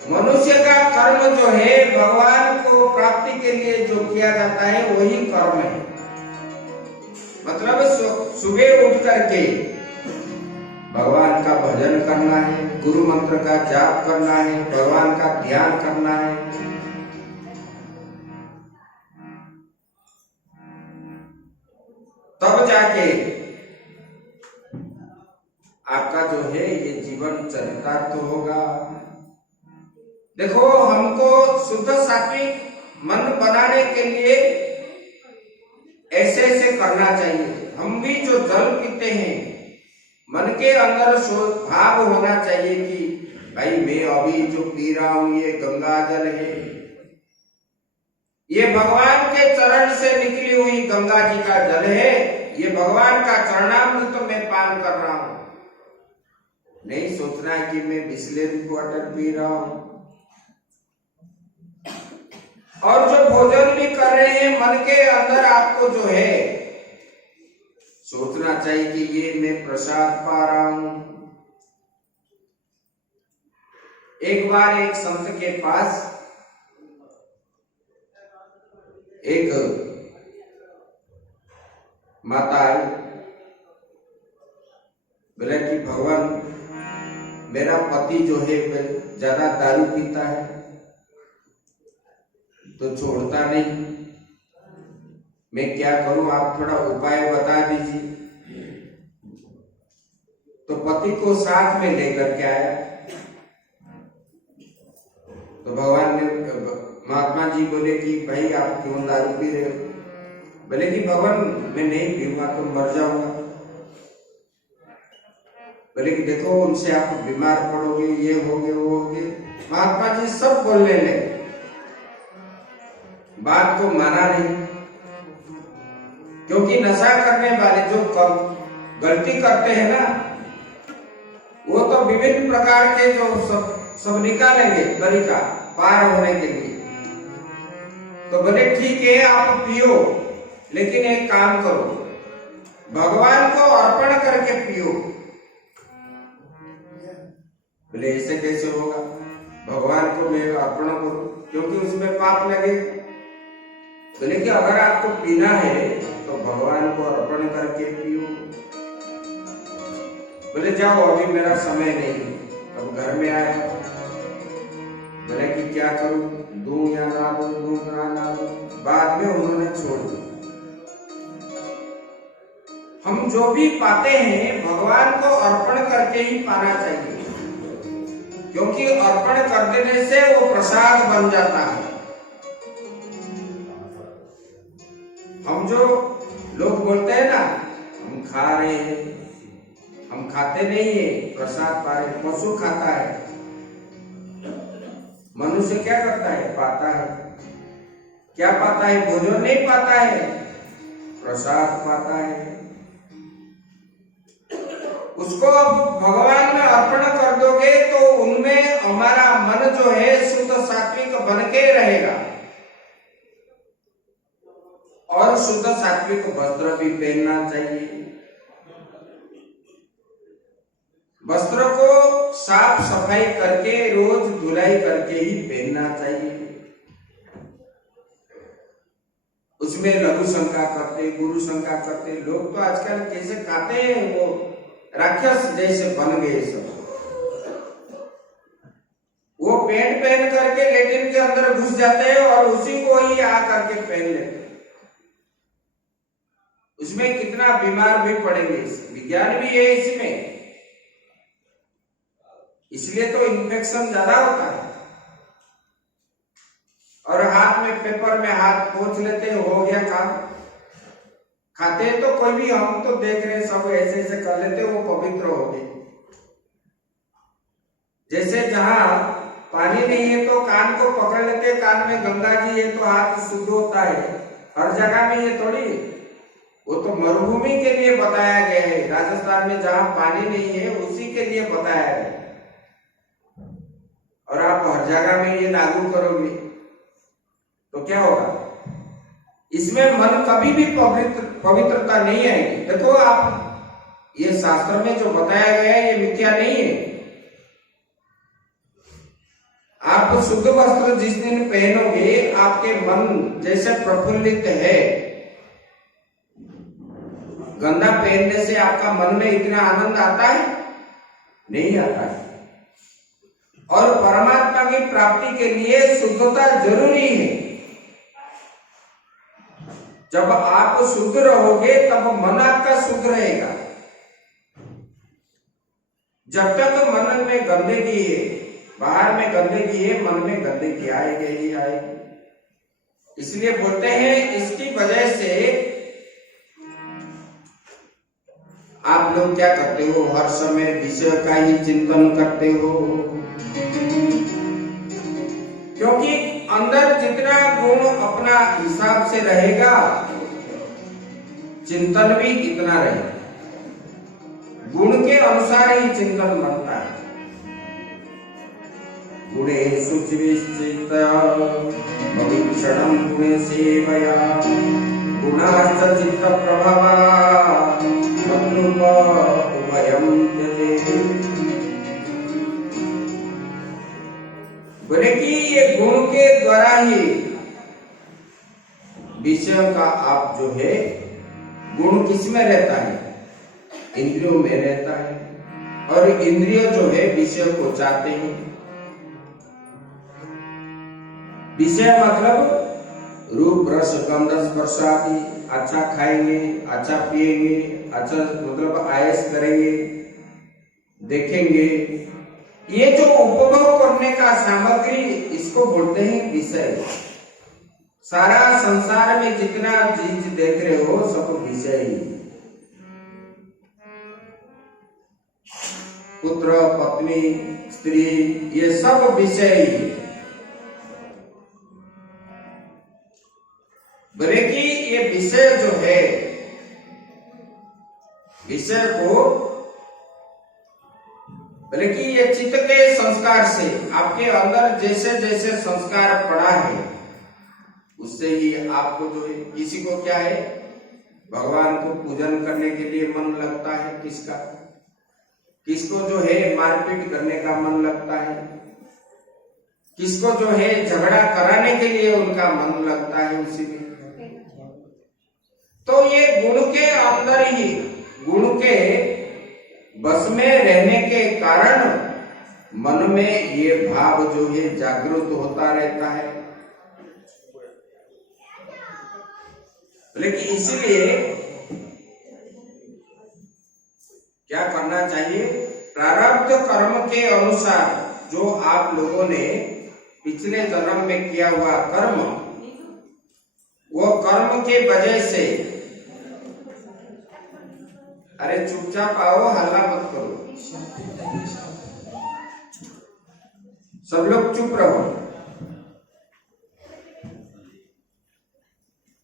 मनुष्य का कर्म जो है भगवान को प्राप्ति के लिए जो किया जाता है वही कर्म है। मतलब सुबह उठ करके भगवान का भजन करना है, गुरु मंत्र का जाप करना है, भगवान का ध्यान करना है। तब जाके आपका जो है ये जीवन चरितार्थ होगा। देखो, हमको शुद्ध सात्विक मन बनाने के लिए ऐसे ऐसे करना चाहिए। हम भी जो जल पीते हैं, मन के अंदर भाव होना चाहिए कि भाई मैं अभी जो पी रहा हूं ये गंगा जल है, ये भगवान के चरण से निकली हुई गंगा जी का जल है, ये भगवान का चरणामृत तो मैं पान कर रहा हूं। नहीं सोचना है कि मैं बिस्लेरी वाटर पी रहा हूं। और जो भोजन भी कर रहे हैं, मन के अंदर आपको जो है सोचना चाहिए कि ये मैं प्रसाद पा रहा हूं। एक बार एक संत के पास एक माता आई, बोला कि भगवान मेरा पति जो है ज्यादा दारू पीता है तो छोड़ता नहीं, मैं क्या करूं, आप थोड़ा उपाय बता दीजिए। तो पति को साथ में लेकर के आया। तो भगवान ने, महात्मा जी बोले कि भाई आप क्यों दारू पी रहे हो? बोले कि भगवान मैं नहीं पीऊंगा तो मर जाऊंगा। बोले कि देखो उनसे आप बीमार पड़ोगे, ये होगे वो होगे। महात्मा जी सब बोलने लगे, बात को माना नहीं। क्योंकि नशा करने वाले जो गलती करते हैं ना, वो तो विभिन्न प्रकार के जो सब निकालेंगे तरीका पार होने के लिए। तो बोले ठीक है आप पियो, लेकिन एक काम करो, भगवान को अर्पण करके पियो। बोले ऐसे कैसे होगा, भगवान को मैं अर्पण करूं, क्योंकि उसमें पाप लगेगा। बोले कि अगर आपको पीना है तो भगवान को अर्पण करके पियो। बोले जाओ अभी मेरा समय नहीं। अब घर में आया, बोले कि क्या करूं, दूं या ना दूं, दूं या ना दूं। बाद में उन्होंने छोड़ दिया। हम जो भी पाते हैं भगवान को अर्पण करके ही पाना चाहिए, क्योंकि अर्पण कर देने से वो प्रसाद बन जाता है। हम जो लोग बोलते हैं ना, हम खा रहे हैं, हम खाते नहीं है, प्रसाद पा रहे। पशु खाता है, मनुष्य क्या करता है, पाता है। क्या पाता है, भोजन नहीं पाता है, प्रसाद पाता है। उसको अब भगवान में अर्पण कर दोगे तो उनमें हमारा मन जो है शुद्ध सात्विक बन के रहेगा, और शुद्ध सात्विक वस्त्र भी पहनना चाहिए। वस्त्र को साफ सफाई करके रोज धुलाई करके ही पहनना चाहिए। उसमें लघु शंका करते, गुरु शंका करते। लोग तो आजकल कैसे खाते हैं, वो राक्षस जैसे बन गए सब। वो पैंट पहन करके लेटिन के अंदर घुस जाते हैं और उसी को ही आ करके पहन लेते। उसमें कितना बीमार भी पड़ेंगे, विज्ञान भी है इसमें, इसलिए तो इन्फेक्शन ज्यादा होता है। और हाथ में पेपर में हाथ पोंछ लेते, हो गया काम। खाते हैं तो कोई भी, हम तो देख रहे हैं सब ऐसे ऐसे कर लेते, वो पवित्र हो गए। जैसे जहां पानी नहीं है तो कान को पकड़ लेते, कान में गंगा जी है तो हाथ शुद्ध होता है। हर जगह में ये थोड़ी, वो तो मरुभूमि के लिए बताया गया है। राजस्थान में जहां पानी नहीं है उसी के लिए बताया गया है। और आप हर जगह में ये लागू करोगे तो क्या होगा, इसमें मन कभी भी पवित्रता नहीं आएगी। देखो आप, ये शास्त्र में जो बताया गया है ये मिथ्या नहीं है। आप शुद्ध वस्त्र जिस दिन पहनोगे, आपके मन जैसे प्रफुल्लित है, गंदा पहनने से आपका मन में इतना आनंद आता है, नहीं आता है। और परमात्मा की प्राप्ति के लिए शुद्धता जरूरी है। जब आप शुद्ध रहोगे तब मन आपका शुद्ध रहेगा। जब तक मन में गंदगी है, बाहर में गंदगी है, मन में गंदगी आएगी ही आएगी। इसलिए बोलते हैं, इसकी वजह से आप लोग क्या करते हो, हर समय विषय का ही चिंतन करते हो। क्योंकि अंदर जितना गुण अपना हिसाब से रहेगा, चिंतन भी इतना रहेगा। गुण के अनुसार ही चिंतन बनता है। गुणेषु चिविश्चित भविक्षणं गुणे सेवया गुणाश्च चित्त प्रभवा मद्रूप उभयं त्यजेत्। बोले कि ये गुण के द्वारा ही विषय का आप जो है, गुण किस में रहता है, इंद्रियों में रहता है। और इंद्रिय जो है विषय को चाहते हैं। विषय मतलब रूप रस गंध स्पर्श आदि। अच्छा खाएंगे, अच्छा पिएंगे, अच्छा मतलब आयस करेंगे, देखेंगे। ये जो उपभोग करने का सामग्री, इसको बोलते हैं विषय। सारा संसार में जितना चीज देख रहे हो सब विषय ही। पुत्र, पत्नी, स्त्री, ये सब विषय ही। बोले कि ये विषय जो है, विषय को बोले कि ये चित्त के संस्कार से, आपके अंदर जैसे जैसे संस्कार पड़ा है उससे ही आपको जो है, किसी को क्या है, भगवान को पूजन करने के लिए मन लगता है, किसको जो है मारपीट करने का मन लगता है, किसको जो है झगड़ा कराने के लिए उनका मन लगता है उसी में। तो ये गुण के अंदर ही, गुण के बस में रहने के कारण मन में ये भाव जो है जागृत होता रहता है। लेकिन इसीलिए क्या करना चाहिए, प्रारब्ध कर्म के अनुसार जो आप लोगों ने पिछले जन्म में किया हुआ कर्म, वो कर्म के वजह से, अरे चुपचाप आओ, हल्ला मत करो, सब लोग चुप रहो।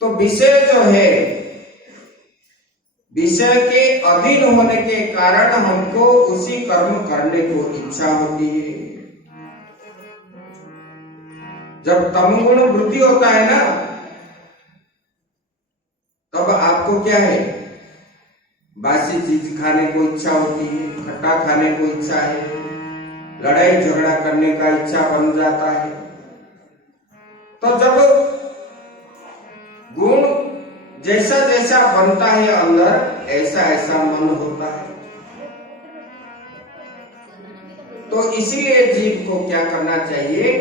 तो विषय जो है, विषय के अधीन होने के कारण हमको उसी कर्म करने को इच्छा होती है। जब तमगुण वृद्धि होता है ना, तब आपको क्या है, बासी चीज खाने को इच्छा होती है, खट्टा खाने को इच्छा है, लड़ाई झगड़ा करने का इच्छा बन जाता है। तो जब गुण जैसा जैसा बनता है अंदर, ऐसा ऐसा मन होता है। तो इसीलिए जीव को क्या करना चाहिए,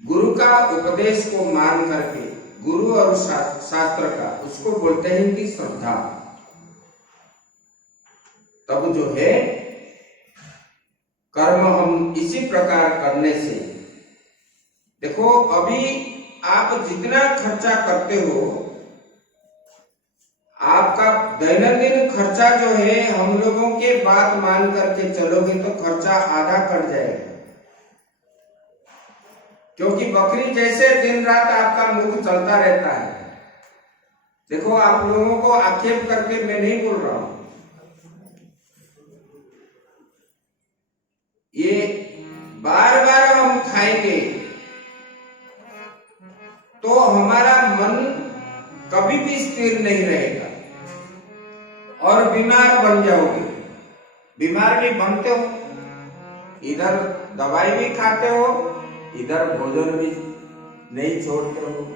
गुरु का उपदेश को मान करके, गुरु और शास्त्र का, उसको बोलते हैं कि श्रद्धा। तब जो है कर्म हम इसी प्रकार करने से, देखो अभी आप जितना खर्चा करते हो, आपका दैनंदिन खर्चा जो है, हम लोगों के बात मान करके चलोगे तो खर्चा आधा कट जाएगा। क्योंकि बकरी जैसे दिन रात आपका मुख चलता रहता है। देखो आप लोगों को आक्षेप करके मैं नहीं बोल रहा हूं, ये बार बार हम खाएंगे तो हमारा मन कभी भी स्थिर नहीं रहेगा और बीमार बन जाओगे। बीमार भी बनते हो, इधर दवाई भी खाते हो, इधर भोजन भी नहीं छोड़ते हो।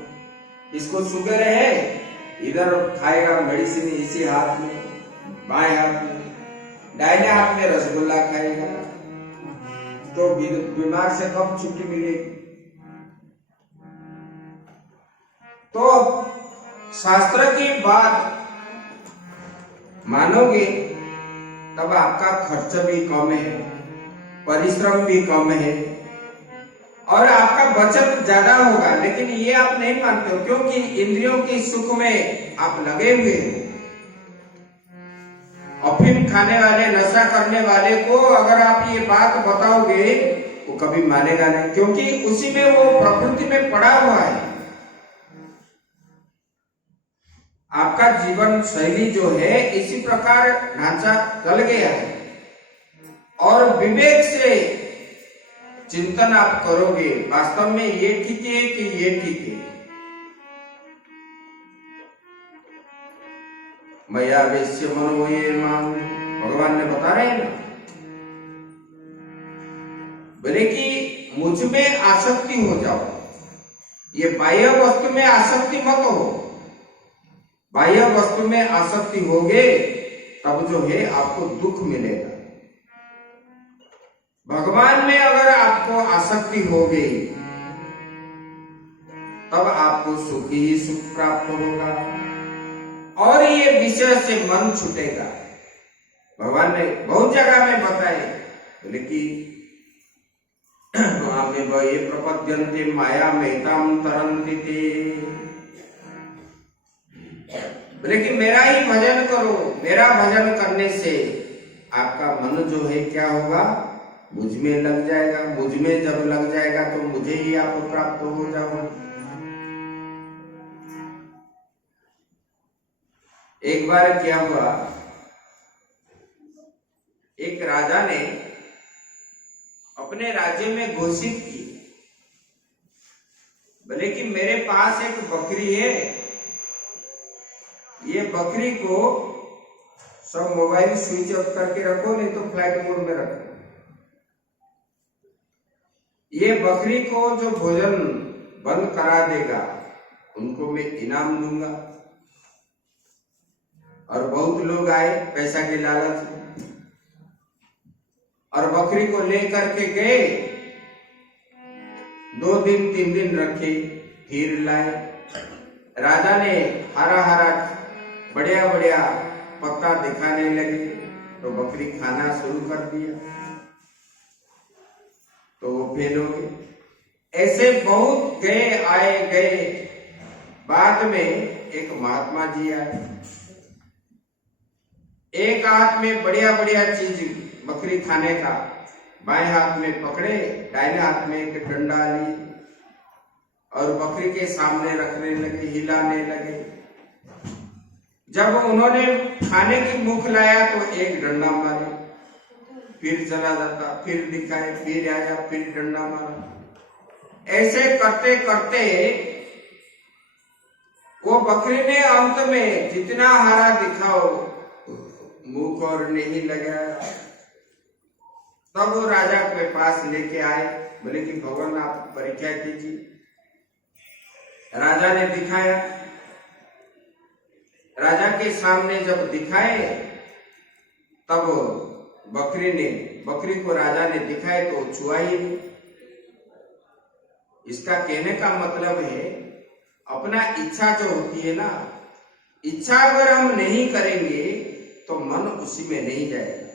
इसको शुगर है, इधर खाएगा मेडिसिन इसी हाथ में, बाएं हाथ में, दाहिने हाथ में रसगुल्ला खाएगा। तो बीमार से कब छुट्टी मिलेगी? तो शास्त्र की बात मानोगे तब आपका खर्च भी कम है, परिश्रम भी कम है और आपका बचत ज्यादा होगा। लेकिन ये आप नहीं मानते हो, क्योंकि इंद्रियों की सुख में आप लगे हुए हो। अफीम खाने वाले, नशा करने वाले को अगर आप ये बात बताओगे, वो कभी मानेगा नहीं, क्योंकि उसी में वो प्रकृति में पड़ा हुआ है। आपका जीवन शैली जो है इसी प्रकार ढांचा चल गया है। और विवेक से चिंतन आप करोगे, वास्तव में ये ठीक है कि ये ठीक है। मया वेश्य मनो ये मांग, भगवान ने बता रहे हैं ना, बोले कि मुझ में आसक्ति हो जाओ। ये बाह्य वस्तु में आसक्ति मत हो। बाह्य वस्तु में आसक्ति होगे तब जो है आपको दुख मिलेगा। भगवान में अगर आपको आसक्ति हो गई तब आपको सुख ही सुख प्राप्त होगा और ये विषय से मन छूटेगा। भगवान ने बहुत जगह में बताए, बोले कि ये प्रपद्यन्ते माया मेताम तरन्ति ते, लेकिन मेरा ही भजन करो। मेरा भजन करने से आपका मन जो है क्या होगा, मुझ में लग जाएगा। मुझ में जब लग जाएगा तो मुझे ही आप प्राप्त हो जाओगे। एक बार क्या हुआ, एक राजा ने अपने राज्य में घोषित की बोले कि मेरे पास एक बकरी है, ये बकरी को सब मोबाइल स्विच ऑफ करके रखो, नहीं तो फ्लाइट मोड में रखो। ये बकरी को जो भोजन बंद करा देगा उनको मैं इनाम दूंगा। और बहुत लोग आए पैसा के लालच में और बकरी को लेकर के गए, 2 दिन 3 दिन रखे, फिर लाए। राजा ने हरा हरा बढ़िया बढ़िया पत्ता दिखाने लगे तो बकरी खाना शुरू कर दिया, तो वो फेल हो गए। ऐसे बहुत गए आए गए। बाद में एक महात्मा जी आए, एक हाथ में बढ़िया बढ़िया चीज बकरी खाने का, बाएं हाथ में पकड़े, दाहिने हाथ में एक डंडा ली और बकरी के सामने रखने लगे, हिलाने लगे। जब उन्होंने खाने की मुख लाया तो एक डंडा मारे, फिर चला जाता, फिर दिखाए, फिर आया, फिर डंडा मारा। ऐसे करते करते वो बकरी ने अंत में जितना हरा दिखाओ मुंह और नहीं लगा। तब वो राजा के पास लेके आए, बोले कि भगवान आप परीक्षा कीजिए। राजा ने दिखाया, राजा के सामने जब दिखाए तब बकरी को राजा ने दिखाए तो छुआ ही नहीं। इसका कहने का मतलब है अपना इच्छा जो होती है ना, इच्छा अगर हम नहीं करेंगे तो मन उसी में नहीं जाएगा।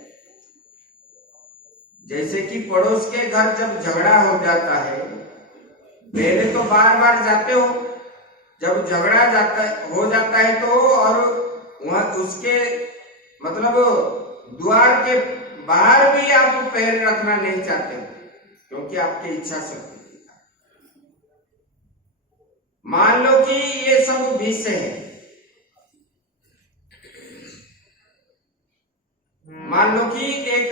जैसे कि पड़ोस के घर जब झगड़ा हो जाता है, पहले तो बार बार जाते हो, जब झगड़ा हो जाता है तो और वहां उसके मतलब द्वार के बाहर भी आप पैर रखना नहीं चाहते हो, क्योंकि आपकी इच्छा शक्ति। मान लो कि ये सब विष है, मान लो कि एक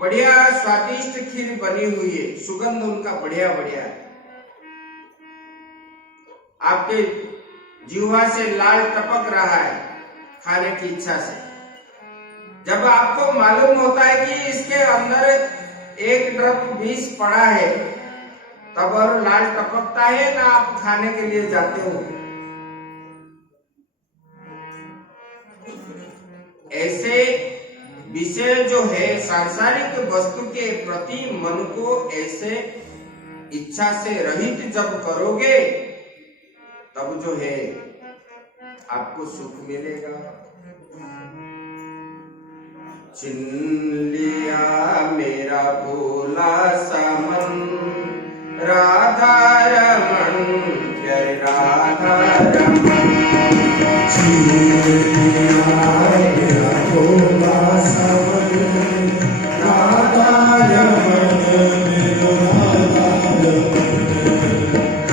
बढ़िया स्वादिष्ट खीर बनी हुई है, सुगंध उनका बढ़िया बढ़िया है, आपके जीवा से लाल टपक रहा है खाने की इच्छा से। जब आपको मालूम होता है कि इसके अंदर एक ड्रॉप विष पड़ा है, तब और लाल टपकता है ना, आप खाने के लिए जाते हो। ऐसे विषय जो है सांसारिक वस्तु के प्रति मन को ऐसे इच्छा से रहित जब करोगे तब जो है आपको सुख मिलेगा। चिन लिया मेरा भोला सा मन, राधा रमन जय राधा रमन। चिन लिया मेरा भोला सा मन, राधा रमन मेरो राधा रमन।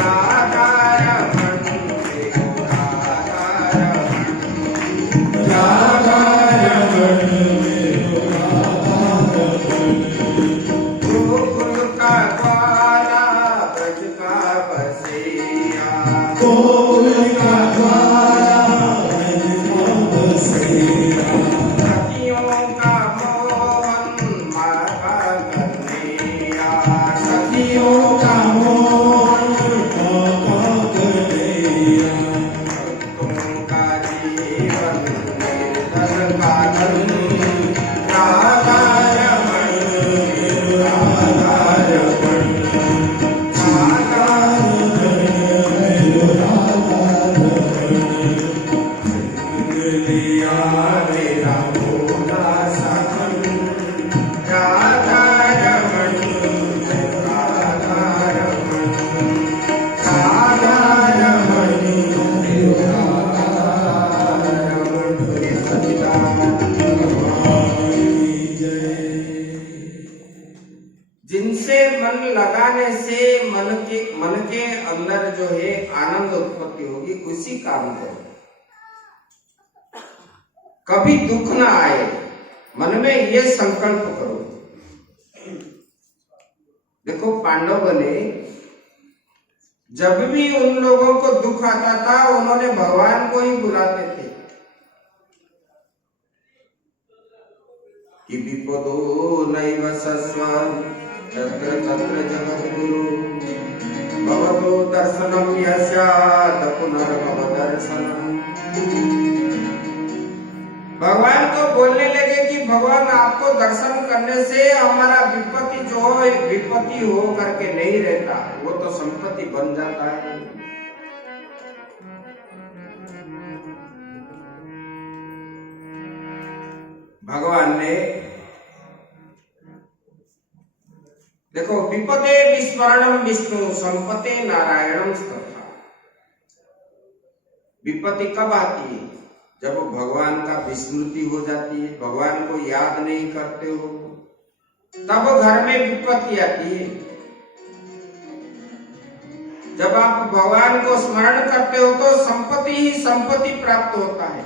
राधा रमन मेरो राधा रमन, राधा रमन मेरो राधा रमन। गोकुल का द्वारा ब्रज का बसैया, गोकुल का द्वारा ब्रज का बसैया। सखियों का मोहन माता कन्हैया, सखियों का मोहन माता कन्हैया। भक्तों का जीवन निर्धन का धन, राधा रमन मेरो राधा रमन। राधा रमन मेरो राधा रमन। चिन लिया मेरा भोला सा मन, राधा रमन मेरो राधा रमन। राधा रमन मेरो राधा रमन। सच्चिदानंद भगवान की जय। जिनसे मन लगाने से मन के अंदर जो है आनंद उत्पत्ति होगी, उसी काम करो। कभी दुख ना आए, मन में ये संकल्प करो। देखो पांडवों ने जब भी उन लोगों को दुख आता था उन्होंने भगवान को ही बुलाते थे कि विपदो नैव सस्व तत्र तत्र जगद्गुरु भवतो दर्शनम यस्यात् पुनर्भव दर्शनम। भगवान को बोलने लगे कि भगवान आपको दर्शन करने से हमारा विपत्ति जो है विपत्ति हो करके नहीं रहता, वो तो संपत्ति बन जाता है। भगवान ने देखो विपदे विस्मरणम विष्णु संपते नारायणम स्तथा। विपत्ति कब आती है? जब भगवान का विस्मृति हो जाती है, भगवान को याद नहीं करते हो, तब घर में विपत्ति आती है। जब आप भगवान को स्मरण करते हो तो संपत्ति ही संपत्ति प्राप्त होता है।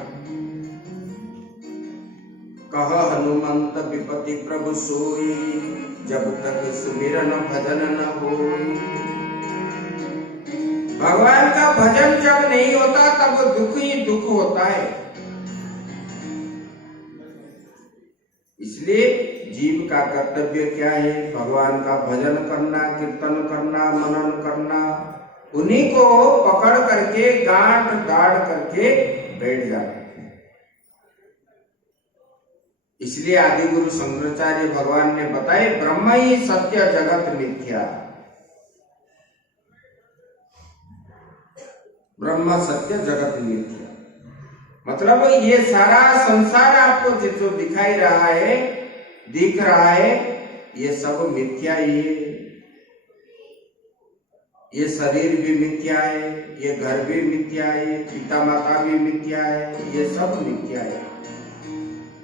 कह हनुमंत विपत्ति प्रभु सोई, जब तक सुमिरन भजन न होई। भगवान का भजन जब नहीं होता तब दुख ही दुख होता है। इसलिए जीव का कर्तव्य क्या है? भगवान का भजन करना, कीर्तन करना, मनन करना, उन्हीं को पकड़ करके गांठ गाड़ करके बैठ जाना। इसलिए आदि गुरु शंकराचार्य भगवान ने बताए ब्रह्म ही सत्य जगत मिथ्या। ब्रह्म सत्य जगत मिथ्या मतलब ये सारा संसार आपको जो दिखाई रहा है, दिख रहा है, ये सब मिथ्या ही है। ये शरीर भी मिथ्या है, ये घर भी मिथ्या है, पिता माता भी मिथ्या है, ये सब मिथ्या है।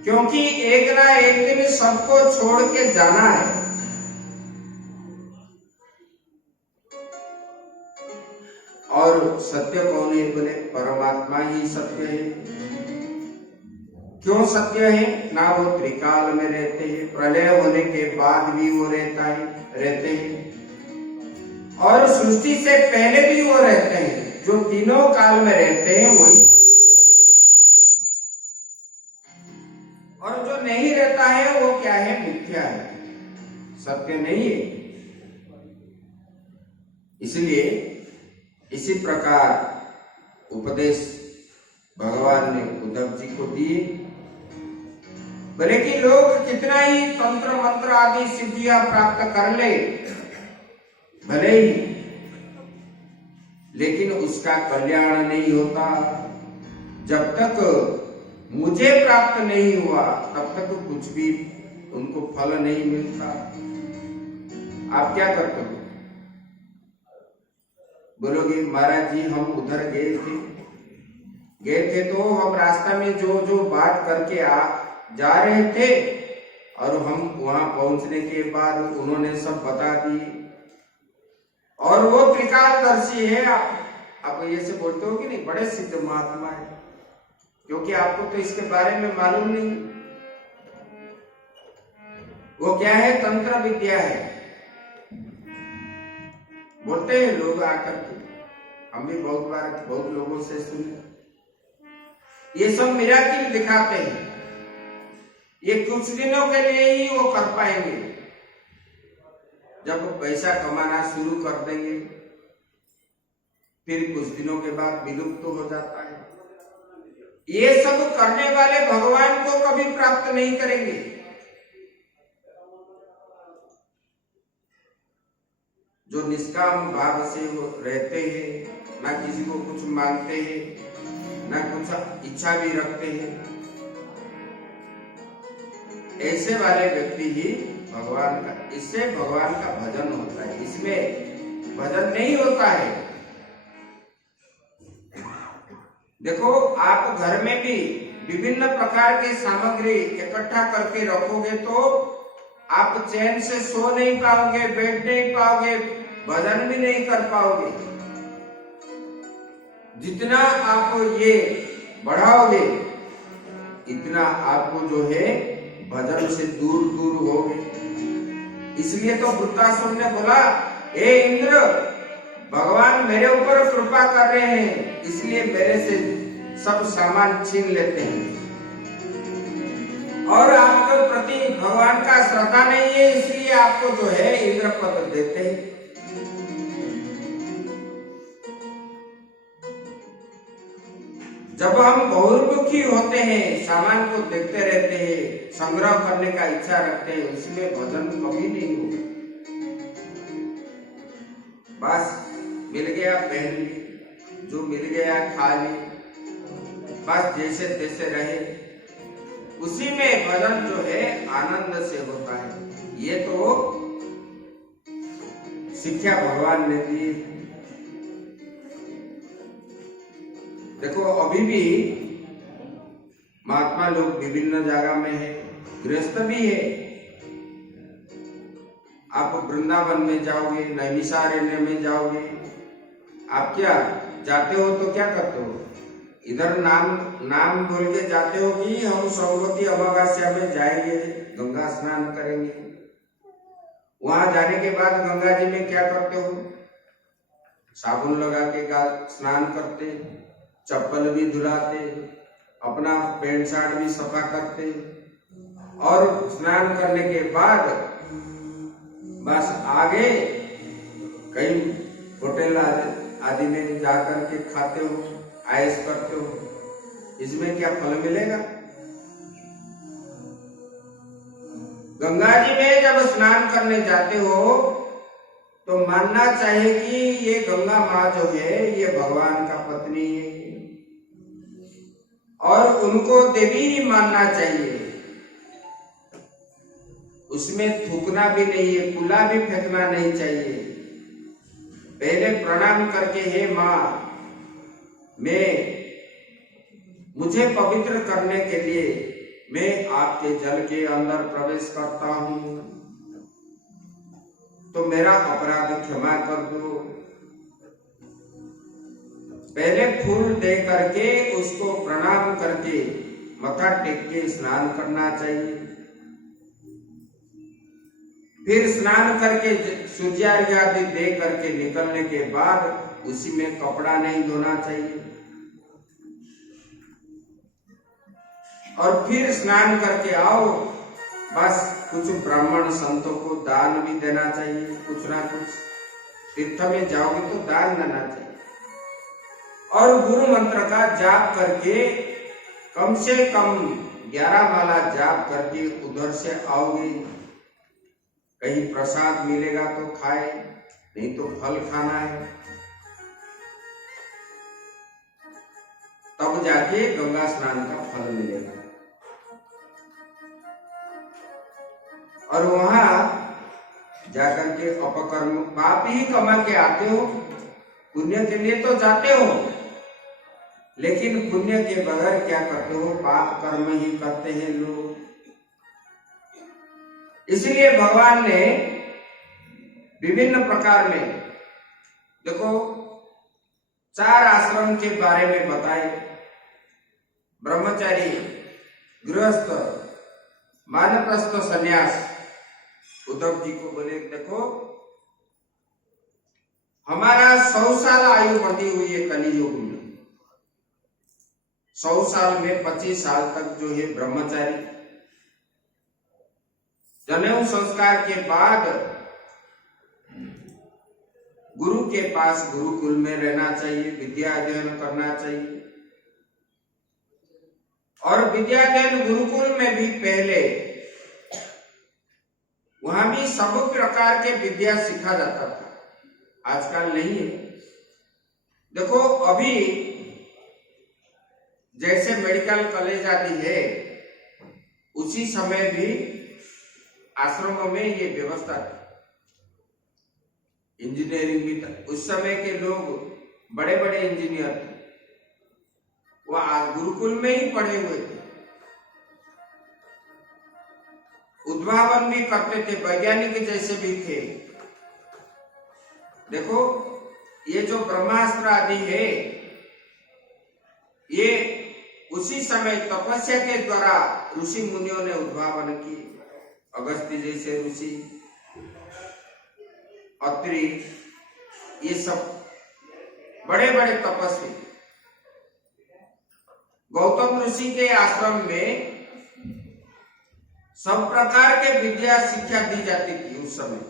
क्योंकि एक ना एक दिन सबको छोड़ के जाना है। और सत्य कौन है? बोले परमात्मा ही सत्य है। क्यों सत्य है? ना वो त्रिकाल में रहते हैं, प्रलय होने के बाद भी वो रहते हैं, और सृष्टि से पहले भी वो रहते हैं। जो तीनों काल में रहते हैं वही। और जो नहीं रहता है वो क्या है? मिथ्या है, सत्य नहीं है। इसलिए इसी प्रकार उपदेश भगवान ने उद्धव जी को दिए। भले कि लोग कितना ही तंत्र मंत्र आदि सिद्धियां प्राप्त कर ले, भले ही, लेकिन उसका कल्याण नहीं होता। जब तक मुझे प्राप्त नहीं हुआ तब तक कुछ भी उनको फल नहीं मिलता। आप क्या करते हो? बोलोगे महाराज जी हम उधर गए थे तो हम रास्ता में जो बात करके जा रहे थे, और हम वहां पहुंचने के बाद उन्होंने सब बता दी, और वो त्रिकालदर्शी है। आप ये से बोलते हो कि नहीं, बड़े सिद्ध महात्मा है, क्योंकि आपको तो इसके बारे में मालूम नहीं। वो क्या है? तंत्र विद्या है, बोलते हैं लोग आकर के। हम भी बहुत बार बहुत लोगों से सुने, ये सब मिराकिल दिखाते हैं। ये कुछ दिनों के लिए ही वो कर पाएंगे, जब पैसा कमाना शुरू कर देंगे फिर कुछ दिनों के बाद विलुप्त तो हो जाता है। ये सब करने वाले भगवान को कभी प्राप्त नहीं करेंगे। जो निष्काम भाव से वो रहते हैं, ना किसी को कुछ मांगते हैं, ना कुछ इच्छा भी रखते हैं, ऐसे वाले व्यक्ति ही भगवान का, इससे भगवान का भजन होता है। इसमें भजन नहीं होता है। देखो आप घर में भी विभिन्न प्रकार की सामग्री इकट्ठा करके रखोगे तो आप चैन से सो नहीं पाओगे, बैठ नहीं पाओगे, भजन भी नहीं कर पाओगे। जितना आप ये बढ़ाओगे इतना आपको जो है भजन से दूर दूर होगे। इसलिए तो वृत्तासुर ने बोला, हे इंद्र, भगवान मेरे ऊपर कृपा कर रहे हैं, इसलिए मेरे से सब सामान छीन लेते हैं और आपके प्रति भगवान का श्रद्धा नहीं है, इसलिए आपको जो है इंद्र पद देते हैं। जब हम बहुमुखी होते हैं, सामान को देखते रहते हैं, संग्रह करने का इच्छा रखते हैं, उसमें भजन कभी नहीं होगा। बस मिल गया पहन ली, जो मिल गया खा ली, बस जैसे तैसे रहे, उसी में भजन जो है आनंद से होता है। ये तो शिक्षा भगवान ने दी। देखो अभी भी महात्मा लोग विभिन्न जगह में है, गृहस्थ भी है। आप वृंदावन में जाओगे, नैमिषारण्य में जाओगे, आप क्या जाते हो तो क्या करते हो? इधर नाम बोल के जाते हो कि हम सोमवती अमावस्या में जाएंगे, गंगा स्नान करेंगे। वहां जाने के बाद गंगा जी में क्या करते हो? साबुन लगा के स्नान करते, चप्पल भी धुलाते, अपना पैंट शर्ट भी सफा करते और स्नान करने के बाद बस आगे कई होटल आदि में जाकर के खाते हो, आयश करते हो। इसमें क्या फल मिलेगा? गंगा जी में जब स्नान करने जाते हो तो मानना चाहिए कि ये गंगा माँ जो है ये भगवान का पत्नी है और उनको देवी ही मानना चाहिए। उसमें थूकना भी नहीं है, कूला भी फेंकना नहीं चाहिए। पहले प्रणाम करके, हे माँ, मुझे पवित्र करने के लिए मैं आपके जल के अंदर प्रवेश करता हूँ, तो मेरा अपराध क्षमा कर दो। पहले फूल दे करके उसको प्रणाम करके मत्था टेक के स्नान करना चाहिए। फिर स्नान करके सूर्यार्घ्य आदि दे करके निकलने के बाद उसी में कपड़ा नहीं धोना चाहिए और फिर स्नान करके आओ, बस कुछ ब्राह्मण संतों को दान भी देना चाहिए। कुछ ना कुछ तीर्थ में जाओगे तो दान देना चाहिए और गुरु मंत्र का जाप करके कम से कम 11 माला जाप करके उधर से आओगे। कहीं प्रसाद मिलेगा तो खाए, नहीं तो फल खाना है, तब जाके गंगा स्नान का फल मिलेगा। और वहां जाकर के अपकर्म पाप ही कमा के आते हो, पुण्य के लिए तो जाते हो, लेकिन पुण्य के बगैर क्या करते हो? पाप कर्म ही करते हैं लोग। इसलिए भगवान ने विभिन्न प्रकार में, देखो, 4 आश्रम के बारे में बताए। ब्रह्मचारी, गृहस्थ, वानप्रस्थ, सन्यास। उद्धव जी को बोले, देखो हमारा 100 साल आयु बढ़ी हुई है कलियुग में। 100 साल में 25 साल तक जो है ब्रह्मचारी, जनेऊ संस्कार के बाद गुरु के पास गुरुकुल में रहना चाहिए, विद्या अध्ययन करना चाहिए। और विद्या अध्ययन गुरुकुल में भी पहले वहां भी सब प्रकार के विद्या सीखा जाता था, आजकल नहीं है। देखो अभी जैसे मेडिकल कॉलेज आदि है, उसी समय भी आश्रमों में ये व्यवस्था थी। इंजीनियरिंग भी था, उस समय के लोग बड़े बड़े इंजीनियर थे, वो गुरुकुल में ही पढ़े हुए थे, उद्भावन भी करते थे, वैज्ञानिक जैसे भी थे। देखो ये जो ब्रह्मास्त्र आदि है, ये उसी समय तपस्या के द्वारा ऋषि मुनियों ने उद्भावन किए। अगस्त्य जैसे ऋषि, अत्रि, ये सब बड़े बड़े तपस्वी। गौतम ऋषि के आश्रम में सब प्रकार के विद्या शिक्षा दी जाती थी उस समय।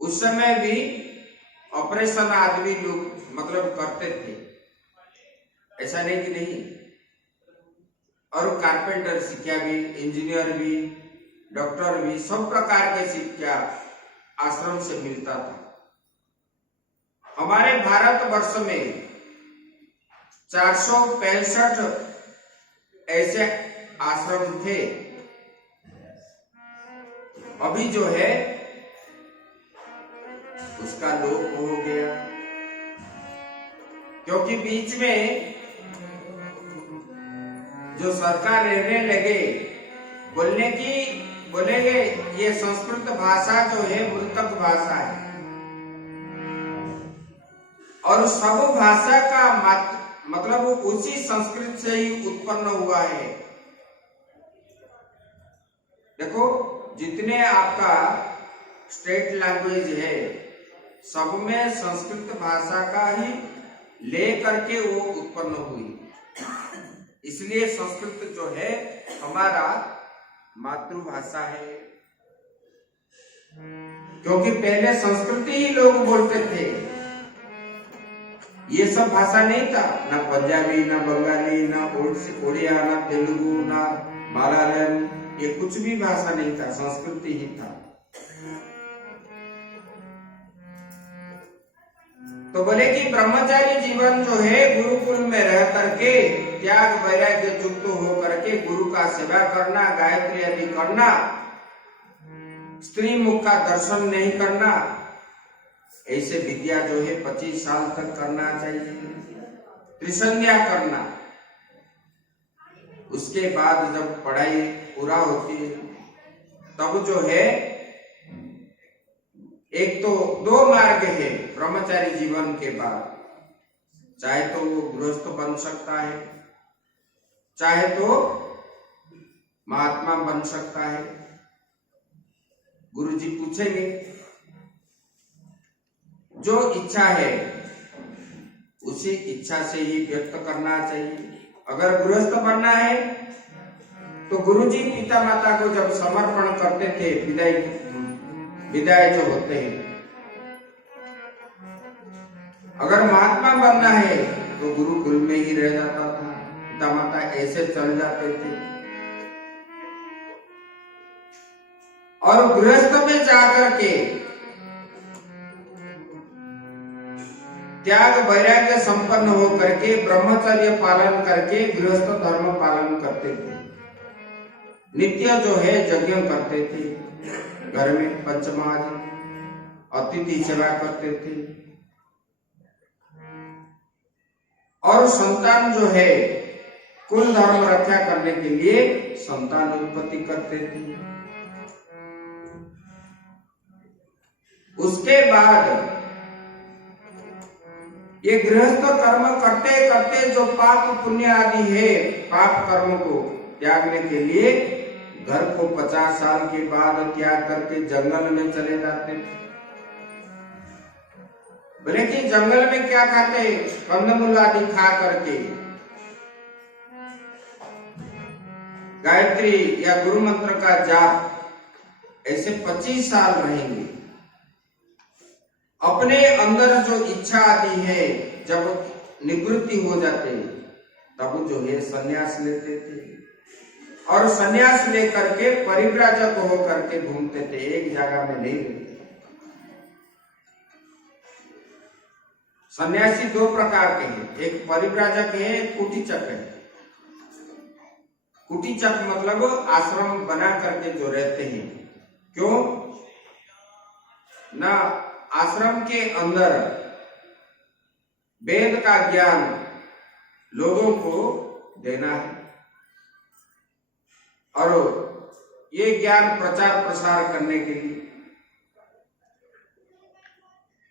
उस समय भी ऑपरेशन आदमी लोग मतलब करते थे, ऐसा नहीं कि नहीं। और कारपेंटर शिक्षा भी, इंजीनियर भी, डॉक्टर भी, सब प्रकार के शिक्षा आश्रम से मिलता था। हमारे भारतवर्ष में 465 ऐसे आश्रम थे। अभी जो है उसका लोप हो गया, क्योंकि बीच में जो सरकार रहने लगे बोलेंगे ये संस्कृत भाषा जो है मृतक भाषा है, और सब भाषा का मतलब उसी संस्कृत से ही उत्पन्न हुआ है। देखो, जितने आपका स्टेट लैंग्वेज है सब में संस्कृत भाषा का ही ले करके वो उत्पन्न हुई। इसलिए संस्कृत जो है हमारा मातृभाषा है, क्योंकि पहले संस्कृत ही लोग बोलते थे। ये सब भाषा नहीं था, ना पंजाबी, ना बंगाली, ना उड़िया, ना तेलुगु, ना मलयालम, ये कुछ भी भाषा नहीं था, संस्कृत ही था। तो बोले कि ब्रह्मचारी जीवन जो है गुरुकुल में रह करके त्याग वैराग्य युक्त हो करके गुरु का सेवा करना, गायत्री आदि करना, स्त्री मुख का दर्शन नहीं करना, ऐसे विद्या जो है 25 साल तक करना चाहिए, त्रिसंध्या करना। उसके बाद जब पढ़ाई पूरा होती है तब जो है एक तो 2 मार्ग है ब्रह्मचारी जीवन के बाद, चाहे तो वो गृहस्थ बन सकता है, चाहे तो महात्मा बन सकता है। गुरुजी पूछेंगे, जो इच्छा है उसी इच्छा से ही व्यक्त करना चाहिए। अगर गृहस्थ बनना है तो गुरुजी पिता माता को जब समर्पण करते थे, विदाई जो होते हैं। अगर महात्मा बनना है तो गुरुकुल में ही रह जाता था, पिता माता ऐसे चल जाते थे। और गृहस्थ में जाकर के त्याग वैराग्य संपन्न हो करके ब्रह्मचर्य पालन करके गृहस्थ धर्म पालन करते थे। नित्य जो है यज्ञ करते थे, घर में पंचमहायज्ञ, अतिथि सेवा करते थे, और संतान जो है कुल धर्म रक्षा करने के लिए संतान उत्पत्ति करते थे। उसके बाद ये गृहस्थ कर्म करते करते जो पाप पुण्य आदि है, पाप कर्म को त्यागने के लिए घर को 50 साल के बाद त्याग करके जंगल में चले जाते थे। बोले कि जंगल में क्या खाते, कंदमूल आदि खा करके गायत्री या गुरु मंत्र का जाप ऐसे 25 साल रहेंगे। अपने अंदर जो इच्छा आदि है जब निवृत्ति हो जाते तब जो है संन्यास लेते थे, और संन्यास लेकर के परिव्राजक होकर के घूमते थे, एक जगह में नहीं रहते। सन्यासी 2 प्रकार के हैं, एक परिव्राजक है, एक कुटीचक है। कुटीचक मतलब आश्रम बना करके जो रहते हैं। क्यों ना आश्रम के अंदर वेद का ज्ञान लोगों को देना है, और ये ज्ञान प्रचार प्रसार करने के लिए,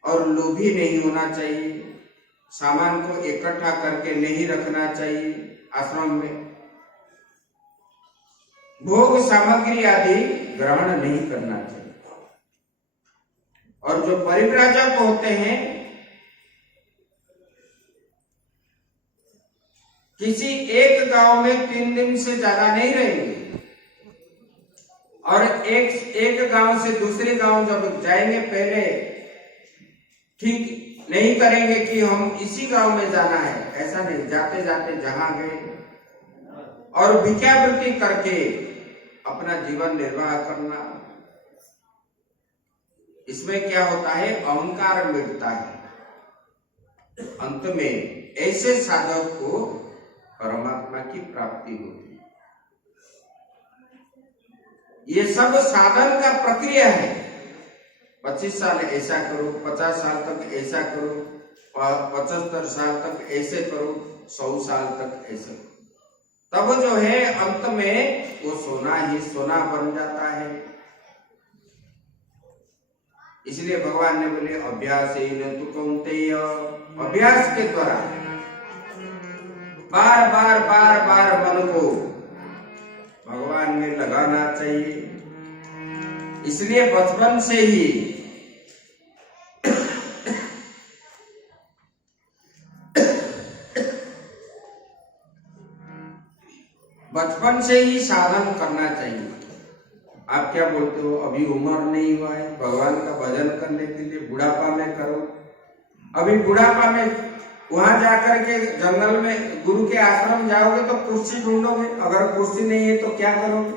और लोभी नहीं होना चाहिए, सामान को इकट्ठा करके नहीं रखना चाहिए आश्रम में, भोग सामग्री आदि ग्रहण नहीं करना चाहिए, और जो परिव्राजक होते हैं किसी एक गांव में 3 दिन से ज्यादा नहीं रहेंगे, और एक गांव से दूसरे गांव जब जाएंगे पहले ठीक नहीं करेंगे कि हम इसी गांव में जाना है, ऐसा नहीं, जाते जाते जहां गए और भिक्षावृत्ति करके अपना जीवन निर्वाह करना। इसमें क्या होता है, अहंकार मिटता है। अंत में ऐसे साधक को परमात्मा की प्राप्ति होती है। ये सब साधन का प्रक्रिया है। 25 साल ऐसा करो, 50 साल तक ऐसा करो, 75 साल तक ऐसे करो, 100 साल तक ऐसे करो, तब जो है अंत में वो सोना ही सोना बन जाता है। इसलिए भगवान ने बोले अभ्यासेन तु कौन्तेय, अभ्यास के द्वारा बार बार बार बार मन को भगवान में लगाना चाहिए। इसलिए बचपन से ही साधन करना चाहिए। आप क्या बोलते हो, अभी उम्र नहीं हुआ है भगवान का भजन करने के लिए, बुढ़ापा में करो। अभी बुढ़ापा में वहां जाकर के जंगल में गुरु के आश्रम जाओगे तो कुर्सी ढूंढोगे, अगर कुर्सी नहीं है तो क्या करोगे,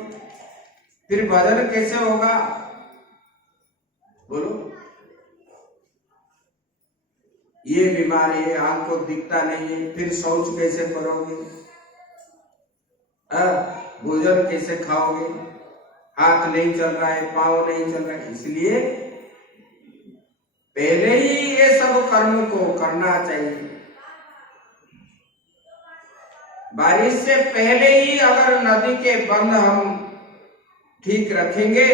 फिर भजन कैसे होगा बोलो। ये बीमारी है, आंख को दिखता नहीं है, फिर शौच कैसे करोगे, भोजन कैसे खाओगे, हाथ नहीं चल रहा है, पांव नहीं चल रहा है। इसलिए पहले ही ये सब कर्म को करना चाहिए। बारिश से पहले ही अगर नदी के बंध हम ठीक रखेंगे,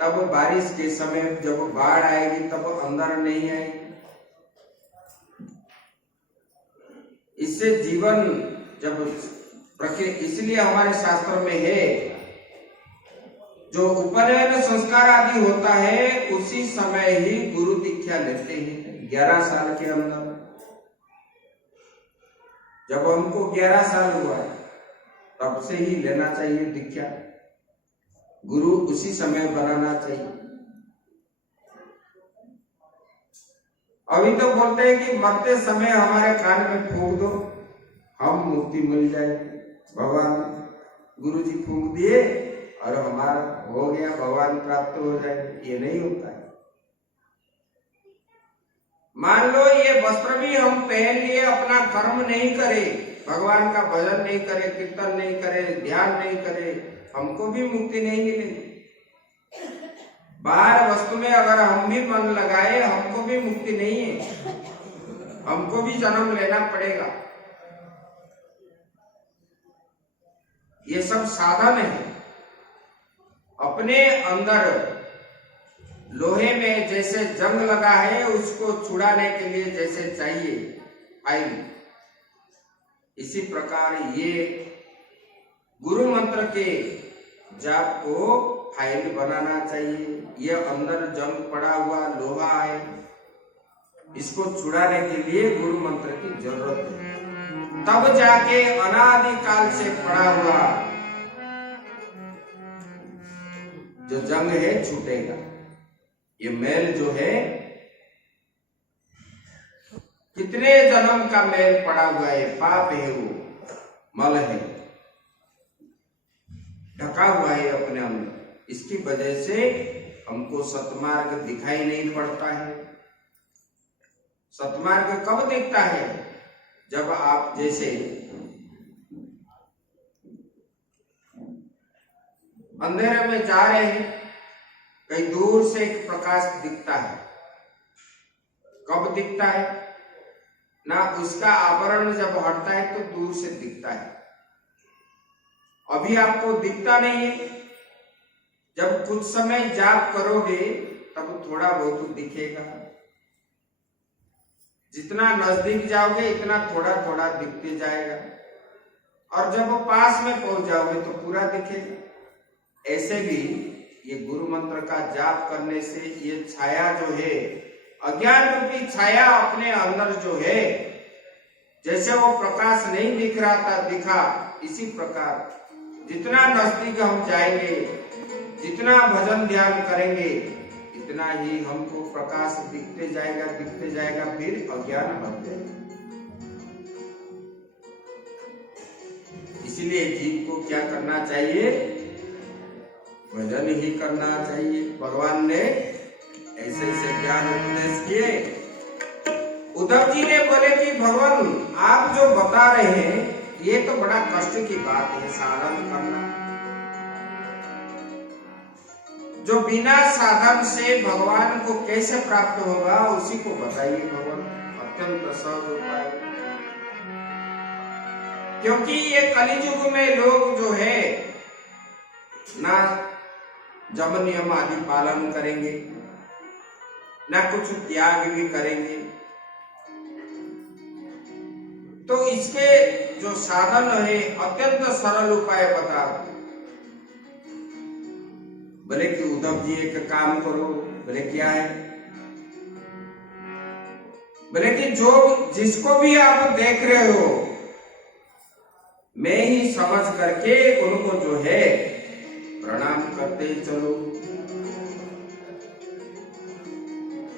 तब बारिश के समय जब बाढ़ आएगी तब अंदर नहीं आएगी। इससे जीवन जब इसलिए हमारे शास्त्र में है, जो उपनयन संस्कार आदि होता है उसी समय ही गुरु दीक्षा लेते हैं। 11 साल के अंदर, जब हमको 11 साल हुआ है तब से ही लेना चाहिए दीक्षा। गुरु उसी समय बनाना चाहिए। अभी तो बोलते हैं कि मरते समय हमारे कान में फूंक दो, हम मुक्ति मिल जाएगी। भगवान गुरु जी फूंक दिए और हमारा हो गया, भगवान प्राप्त हो जाएंगे, ये नहीं होता है। मान लो ये वस्त्र भी हम पहन लिए, अपना कर्म नहीं करे, भगवान का भजन नहीं करे, कीर्तन नहीं करे, ध्यान नहीं करे, हमको भी मुक्ति नहीं मिलेगी। बाहर वस्तु में अगर हम भी मन लगाए, हमको भी मुक्ति नहीं है, हमको भी जन्म लेना पड़ेगा। ये सब साधन है। अपने अंदर लोहे में जैसे जंग लगा है, उसको छुड़ाने के लिए जैसे चाहिए फाइल, इसी प्रकार ये गुरु मंत्र के जाप को फाइल बनाना चाहिए। ये अंदर जंग पड़ा हुआ लोहा है, इसको छुड़ाने के लिए गुरु मंत्र की जरूरत है। तब जाके अनादि काल से पड़ा हुआ जो जंग है छूटेगा। ये मैल जो है, कितने जन्म का मैल पड़ा हुआ है, पाप है, वो मल है, ढका हुआ है अपने अंदर। इसकी वजह से हमको सतमार्ग दिखाई नहीं पड़ता है। सतमार्ग कब दिखता है, जब आप जैसे अंधेरे में जा रहे हैं, कहीं दूर से एक प्रकाश दिखता है। कब दिखता है ना, उसका आवरण जब हटता है तो दूर से दिखता है। अभी आपको दिखता नहीं है, जब कुछ समय जाप करोगे तब थोड़ा बहुत दिखेगा। जितना नजदीक जाओगे इतना थोड़ा थोड़ा दिखते जाएगा, और जब वो पास में पहुंच जाओगे तो पूरा दिखेगा। ऐसे भी ये गुरु मंत्र का जाप करने से ये छाया जो है, अज्ञान रूपी छाया अपने अंदर जो है, जैसे वो प्रकाश नहीं दिख रहा था दिखा, इसी प्रकार जितना नजदीक हम जाएंगे, जितना भजन ध्यान करेंगे, इतना ही हमको प्रकाश दिखते जाएगा, फिर अज्ञान हट जाएगा। इसलिए जीव को क्या करना चाहिए? भजन ही करना चाहिए। भगवान ने ऐसे ज्ञान उपदेश किए। उद्धव जी ने बोले कि भगवान आप जो बता रहे हैं ये तो बड़ा कष्ट की बात है, साधन करना। जो बिना साधन से भगवान को कैसे प्राप्त होगा उसी को बताइए भगवान, अत्यंत सहज उपाय। क्योंकि ये कलियुग में लोग जो है ना जम नियम आदि पालन करेंगे, ना कुछ त्याग भी करेंगे। तो इसके जो साधन है अत्यंत सरल उपाय बता। बोले कि उद्धव जी एक काम करो। बोले क्या है? बोले कि जो जिसको भी आप देख रहे हो मैं ही समझ करके उनको जो है प्रणाम करते चलो।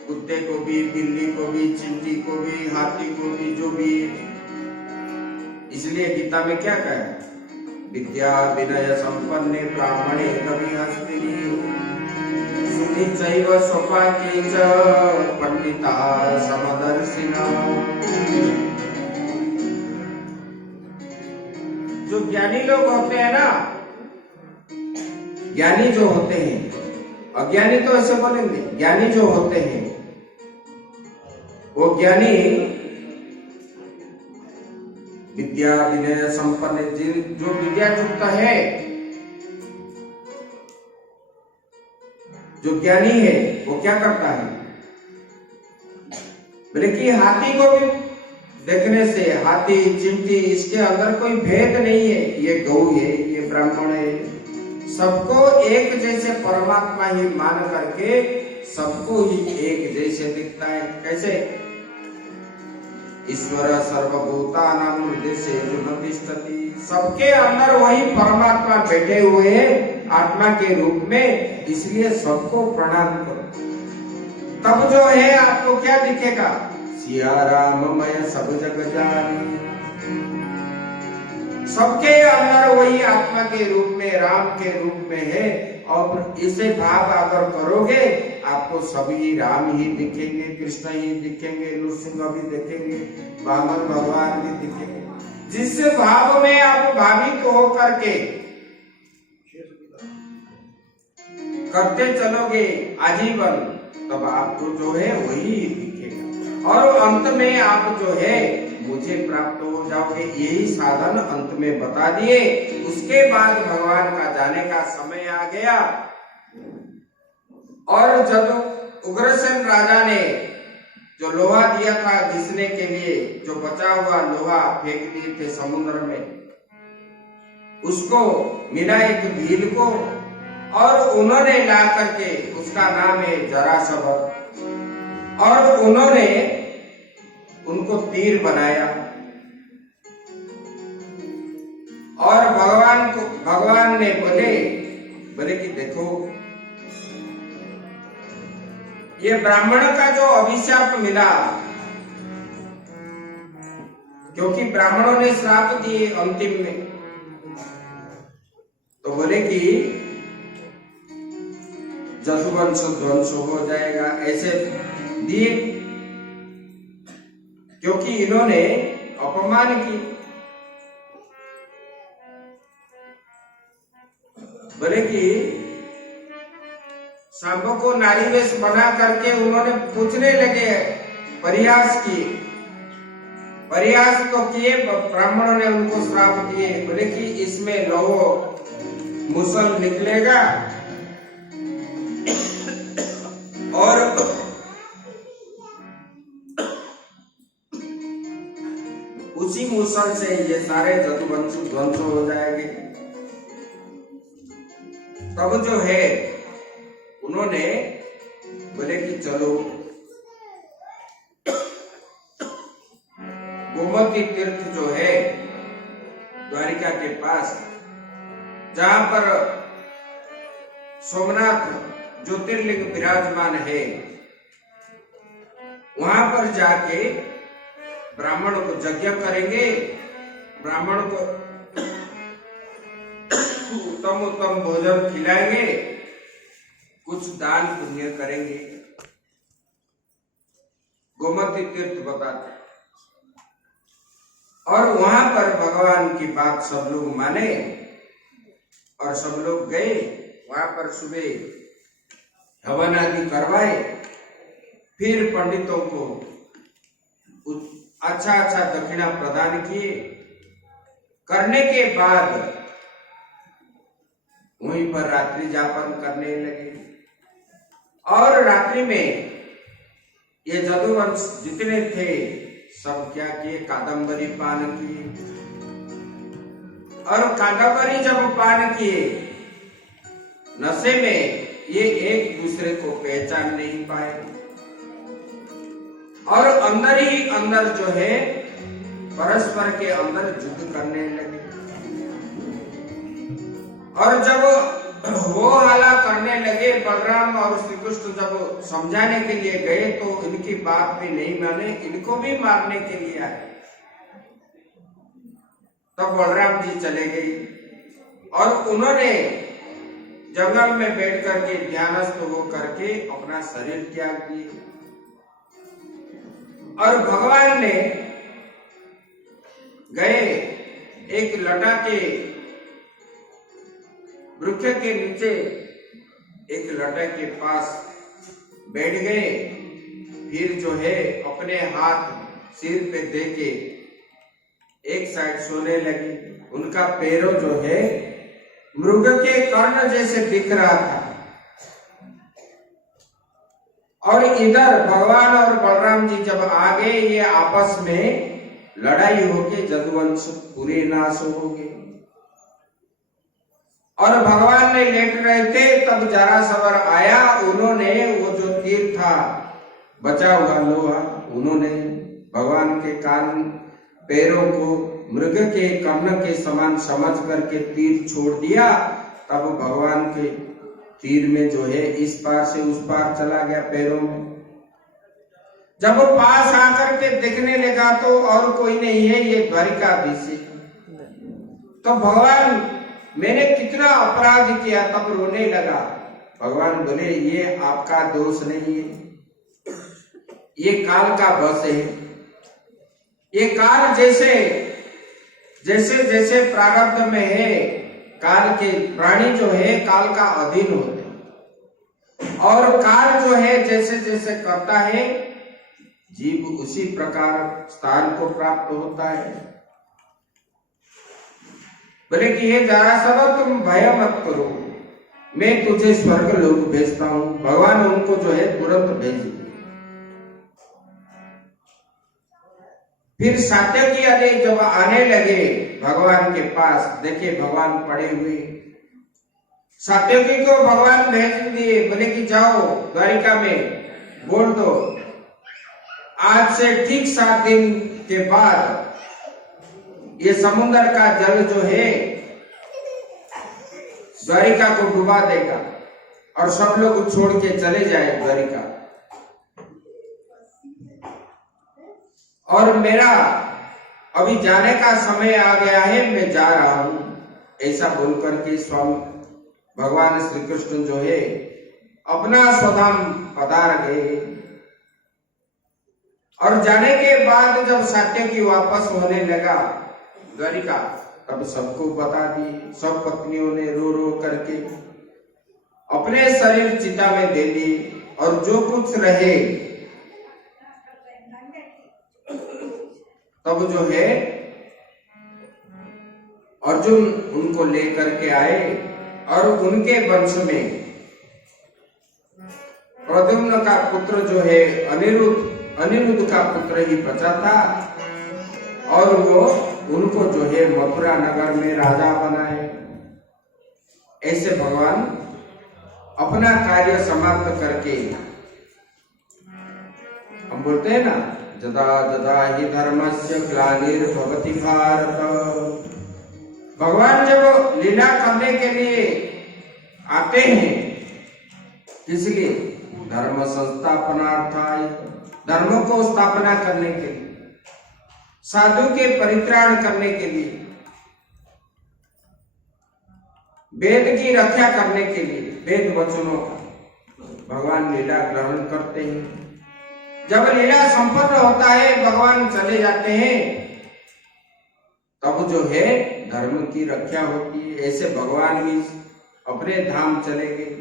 कुत्ते को भी, बिल्ली को भी, चींटी को भी, हाथी को भी, जो भी। इसलिए गीता में क्या कहा? विद्या विनय संपन्ने ब्राह्मणे कवि हस्तिनी सुनि चैव स्वपाके च पंडिता समदर्शिना। जो ज्ञानी लोग होते हैं ना, ज्ञानी जो होते हैं, अज्ञानी तो ऐसे बोलेंगे, ज्ञानी जो होते हैं वो ज्ञानी विद्या विनय संपन्न, जो विद्या युक्त है, जो ज्ञानी है वो क्या करता है? बोले कि हाथी को भी देखने से, हाथी चिंटी इसके अंदर कोई भेद नहीं है, ये गौ है, ये ब्राह्मण है, सबको एक जैसे परमात्मा ही मान करके सबको ही एक जैसे दिखता है। कैसे? ईश्वर सर्वभूतानां हृदयेषु तिष्ठति। सबके अंदर वही परमात्मा बैठे हुए हैं आत्मा के रूप में, इसलिए सबको प्रणाम करो। तब जो है आपको क्या दिखेगा? सिया राम मैं सब जग जानी। सबके अंदर वही आत्मा के रूप में, राम के रूप में है। और इसे भाव अगर करोगे आपको सभी राम ही दिखेंगे, कृष्ण ही दिखेंगे, नृसिंह भी दिखेंगे, वामन भगवान भी दिखेंगे। जिस भाव में आप भावित हो करके करते चलोगे आजीवन, तब आपको जो है वही दिखेगा और अंत में आप जो है मुझे प्राप्त हो जाओगे। यही साधन अंत में बता दिए। उसके बाद भगवान का जाने का समय आ गया और जब उग्रसेन राजा ने जो लोहा दिया था घिसने के लिए, जो बचा हुआ लोहा फेंक दिए थे समुद्र में, उसको मिला एक भील को और उन्होंने ला करके, उसका नाम है जरासंध, और उन्होंने उनको तीर बनाया और भगवान ने बोले कि देखो ये ब्राह्मण का जो अभिशाप मिला, क्योंकि ब्राह्मणों ने श्राप दिए अंतिम में, तो बोले कि जसुवंश ध्वंस हो जाएगा, ऐसे दिए क्योंकि इन्होंने अपमान की। बोले कि सांब को नारी वेश बना करके उन्होंने पूछने लगे, प्रयास किए, प्रयास तो किए, ब्राह्मणों ने उनको श्राप दिए। बोले कि इसमें लोहो मुसल निकलेगा और उसी मुसल से ये सारे जतुवंश ध्वंस हो जाएंगे। तब जो है उन्होंने बोले कि चलो गोमती तीर्थ जो है द्वारिका के पास, जहां पर सोमनाथ ज्योतिर्लिंग विराजमान है, वहां पर जाके ब्राह्मण को यज्ञ करेंगे, ब्राह्मण को उत्तम उत्तम भोजन खिलाएंगे, कुछ दान पुण्य करेंगे। गोमती तीर्थ बताते, और वहां पर भगवान की बात सब लोग माने और सब लोग गए। वहां पर सुबह हवन आदि करवाए, फिर पंडितों को अच्छा अच्छा दक्षिणा प्रदान किए। करने के बाद वहीं पर रात्रि जापन करने लगे, और रात्रि में ये जदुवंश जितने थे सब क्या किए, कादम्बरी पान किए। और कादम्बरी जब पान किए, नशे में ये एक दूसरे को पहचान नहीं पाए, और अंदर ही अंदर जो है परस्पर के अंदर युद्ध करने लगे। और जब वो हाला करने लगे, बलराम और श्री कृष्ण जब समझाने के लिए गए तो इनकी बात भी नहीं माने, इनको भी मारने के लिए आए। तब बलराम जी चले गए और उन्होंने जंगल में बैठ करके ध्यानस्थ हो करके अपना शरीर त्याग दिए। और भगवान ने गए एक लटा के वृक्ष के नीचे, एक लटा के पास बैठ गए। फिर जो है अपने हाथ सिर पे दे के एक साइड सोने लगे। उनका पैरों जो है मृग के कर्ण जैसे दिख रहा था, और इधर भगवान और बलराम जी जब आ गए, ये आपस में लड़ाई होके जदुवंश पूरे नाश हो गए। और भगवान ने लेट रहे थे, तब जरासवर आया, उन्होंने वो जो तीर था बचा हुआ लोहा, उन्होंने भगवान के कान पैरों को मृग के कर्ण के समान समझ करके तीर छोड़ दिया। तब भगवान के तीर में जो है इस पार से उस पार चला गया पैरों में। जब वो पास आकर के देखने लगा तो और कोई नहीं है, ये द्वारिकाधीश है। तो भगवान, मैंने कितना अपराध किया, तब रोने लगा। भगवान बोले, ये आपका दोष नहीं है, ये काल का वश है। ये काल जैसे जैसे जैसे प्रारब्ध में है, काल के प्राणी जो है काल का अधीन होते हैं, और काल जो है जैसे जैसे करता है, जीव उसी प्रकार स्थान को प्राप्त होता है। बोले कि ये जरासव, तुम भय मत करो, मैं तुझे स्वर्ग लोक भेजता हूं। भगवान उनको जो है तुरंत भेज दिए। फिर सात्यकी आदि जब आने लगे भगवान के पास, देखे भगवान पड़े हुए। सात्यकी को भगवान भेज दिए, बोले कि जाओ द्वारिका में बोल दो, आज से ठीक 7 दिन के बाद ये समुद्र का जल जो है द्वारिका को डुबा देगा और सब लोग छोड़ के चले जाए द्वारिका। और मेरा अभी जाने का समय आ गया है, मैं जा रहा हूं, ऐसा बोलकर के स्वामी भगवान श्री कृष्ण जो है अपना स्वधाम पधार गए। और जाने के बाद जब सात्यकी वापस होने लगा द्वारिका, तब सबको बता दी। सब पत्नियों ने रो रो करके अपने शरीर चिता में दे दी, और जो कुछ रहे तब जो है अर्जुन उनको लेकर के आए, और उनके वंश में प्रद्युम्न का पुत्र जो है अनिरुद्ध का पुत्र ही बचा था, और वो उनको जो है मथुरा नगर में राजा बनाए। ऐसे भगवान अपना कार्य समाप्त करके हम बोलते हैं ना, जदा जदा ही धर्मस्य ग्लानिर्भवति भारत। भगवान जब लीला करने के लिए आते हैं, इसलिए धर्म संस्थापनार्थाय, धर्म को स्थापना करने के लिए, साधु के परित्राण करने के लिए, वेद की रक्षा करने के लिए, वेद वचनों का भगवान लीला ग्रहण करते हैं। जब लीला संपन्न होता है, भगवान चले जाते हैं, तब जो है धर्म की रक्षा होती है। ऐसे भगवान भी अपने धाम चले गए।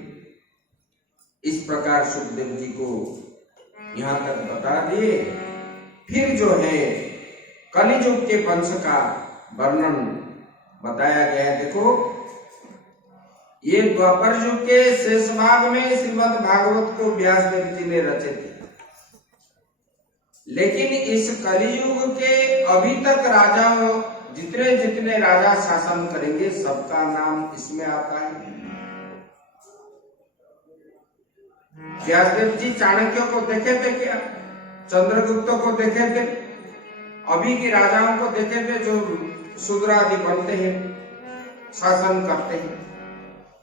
इस प्रकार सुखदेव जी को यहाँ तक बता दिए। फिर जो है कलियुग के वंश का वर्णन बताया गया। देखो, ये द्वापर युग के शेष भाग में श्रीमद् भागवत को व्यास देव जी ने रचे थे, लेकिन इस कलियुग के अभी तक राजाओं, जितने जितने राजा शासन करेंगे, सबका नाम इसमें आता है। व्यासदेव जी चाणक्य को देखे थे क्या? चंद्रगुप्त को देखे थे? अभी के राजाओं को देखे थे जो शूद्र आदि बनते हैं, शासन करते हैं?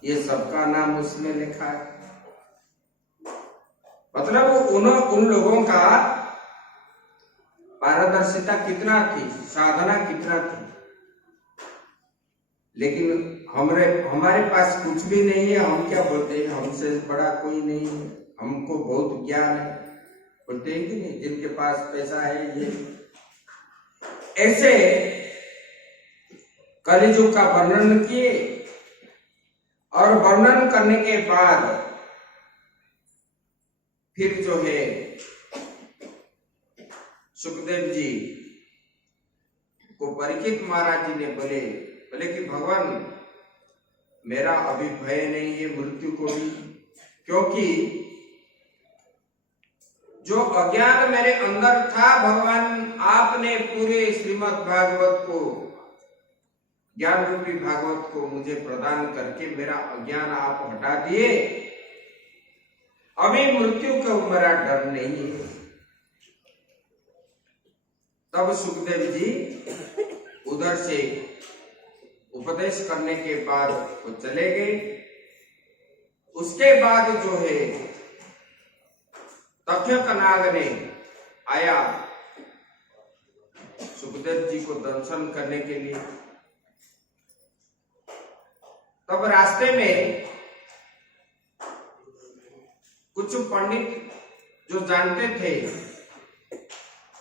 ये सबका नाम उसमें लिखा है। मतलब उन लोगों का पारदर्शिता कितना थी, साधना कितना थी। लेकिन हमारे पास कुछ भी नहीं है, हम क्या बोलते हैं? हमसे बड़ा कोई नहीं है, हमको बहुत ज्ञान है, बोलते हैं कि नहीं? जिनके पास पैसा है ये। ऐसे कलियुग का वर्णन किए, और वर्णन करने के बाद फिर जो है सुखदेव जी को परीक्षित महाराज जी ने बोले कि भगवान, मेरा अभी भय नहीं है मृत्यु को भी, क्योंकि जो अज्ञान मेरे अंदर था, भगवान आपने पूरे श्रीमद् भागवत को, ज्ञान रूपी भागवत को मुझे प्रदान करके मेरा अज्ञान आप हटा दिए। अभी मृत्यु का मेरा डर नहीं है। तब सुखदेव जी उधर से उपदेश करने के बाद वो चले गए। उसके बाद जो है तक्षकनाग ने आया सुखदेव जी को दर्शन करने के लिए। तब रास्ते में कुछ पंडित जो जानते थे,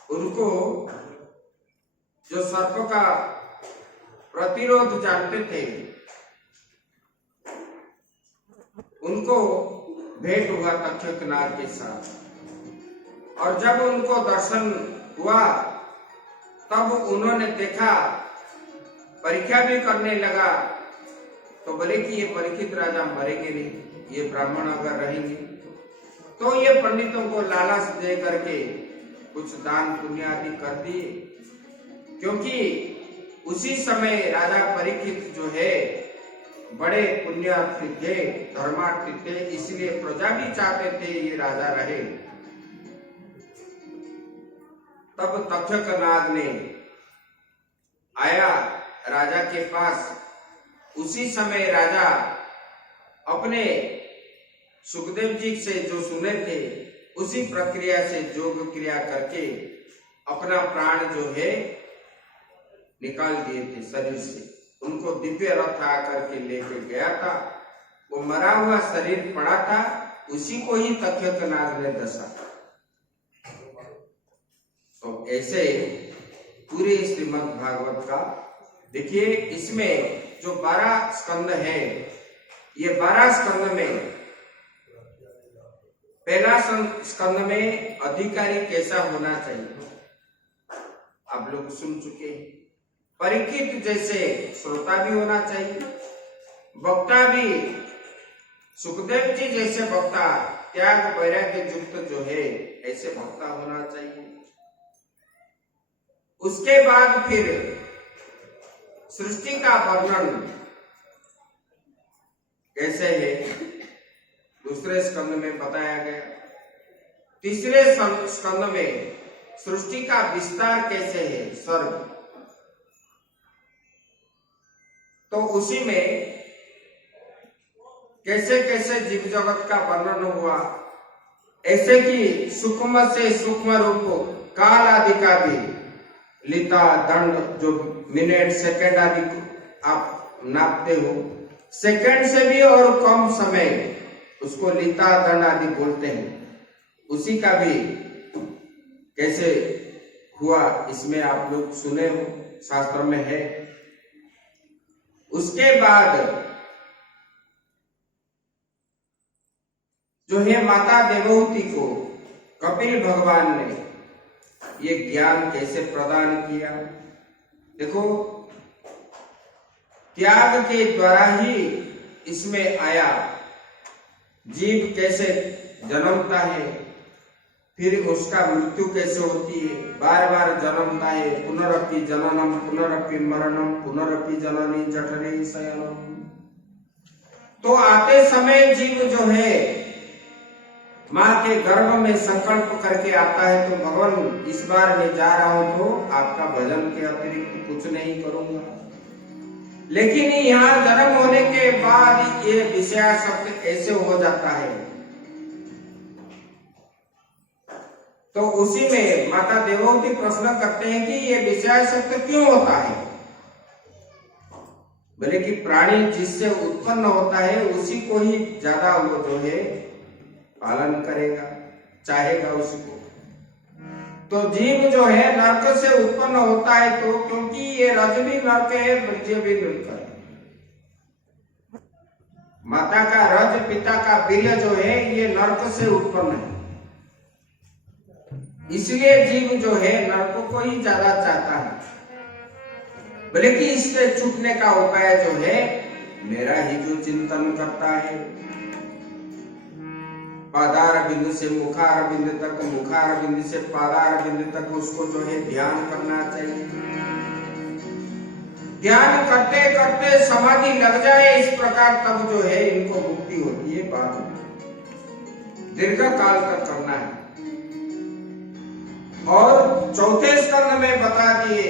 उनको जो सर्प का प्रतिरोध जानते थे, उनको भेंट हुआ तक्षकनाग के साथ। और जब उनको दर्शन हुआ, तब उन्होंने देखा, परीक्षा भी करने लगा, तो बोले कि ये परीक्षित राजा मरेंगे नहीं, ये ब्राह्मण अगर रहेंगे। तो ये पंडितों को लालच दे करके कुछ दान पुण्य आदि कर दिए, क्योंकि उसी समय राजा परीक्षित जो है बड़े पुण्यार्थी थे, धर्मार्थी थे, इसलिए प्रजा भी चाहते थे ये राजा रहे। तब तक्षकनाग ने आया राजा के पास। उसी समय राजा अपने सुखदेव जी से जो सुने थे, उसी प्रक्रिया से योग क्रिया करके अपना प्राण जो है निकाल दिए थे शरीर से। उनको दिव्य रथ आकर के लेके गया था। वो मरा हुआ शरीर पड़ा था, उसी को ही तक्षकनाग ने दसा। तो ऐसे पूरे श्रीमद् भागवत का देखिए, इसमें जो 12 स्कंद है, ये 12 स्कंद में पहला स्कंद में अधिकारी कैसा होना चाहिए आप लोग सुन चुके हैं। परीक्षित जैसे श्रोता भी होना चाहिए, वक्ता भी सुखदेव जी जैसे वक्ता, त्याग वैराग्य युक्त जो है ऐसे वक्ता होना चाहिए। उसके बाद फिर सृष्टि का वर्णन कैसे है, दूसरे स्कंद में बताया गया। तीसरे स्कंद में सृष्टि का विस्तार कैसे है, स्वर्ग, तो उसी में कैसे कैसे जीव जगत का वर्णन हुआ, ऐसे कि सूक्ष्म से सूक्ष्म रूप काल आदि का भी लिता दंड, जो मिनट सेकंड आदि आप नापते हो, सेकंड से भी और कम समय उसको लिता दंड आदि बोलते हैं, उसी का भी कैसे हुआ इसमें आप लोग सुने हो, शास्त्र में है। उसके बाद जो है माता देवहूति को कपिल भगवान ने ये ज्ञान कैसे प्रदान किया। देखो, त्याग के द्वारा ही इसमें आया। जीव कैसे जन्मता है, फिर उसका मृत्यु कैसे होती है, बार बार जन्मता है, पुनरपि जननम पुनरपि मरणम पुनरपि जननी जठरे शयनम। तो आते समय जीव जो है माँ के गर्भ में संकल्प करके आता है, तो भगवान इस बार मैं जा रहा हूं तो आपका भजन के अतिरिक्त कुछ नहीं करूंगा। लेकिन यहाँ जन्म होने के बाद ये विषयासक्त कैसे हो जाता है, तो उसी में माता देवहूति प्रश्न करते हैं कि ये विषयासक्त क्यों होता है। बोले कि प्राणी जिससे उत्पन्न होता है उसी को ही ज्यादा वो जो है पालन करेगा, चाहेगा उसको। तो जीव जो है नरक से उत्पन्न होता है, तो क्योंकि ये रज भी नरक है, बीज भी नरक है। माता का रज, पिता का वीर्य जो है ये नरक से उत्पन्न है, इसलिए जीव जो है नरक को ही ज्यादा चाहता है। बोले कि इससे छूटने का उपाय जो है, मेरा ही जो चिंतन करता है, पादार बिंदु से मुखार बिंदु तक, मुखार बिंदु से पादार बिंदु तक उसको जो है ध्यान करना चाहिए। ध्यान करते करते समाधि लग जाए इस प्रकार, तब जो है इनको मुक्ति होती है। बाद में दीर्घ काल तक करना है। और चौथे स्कंद में बता दिए,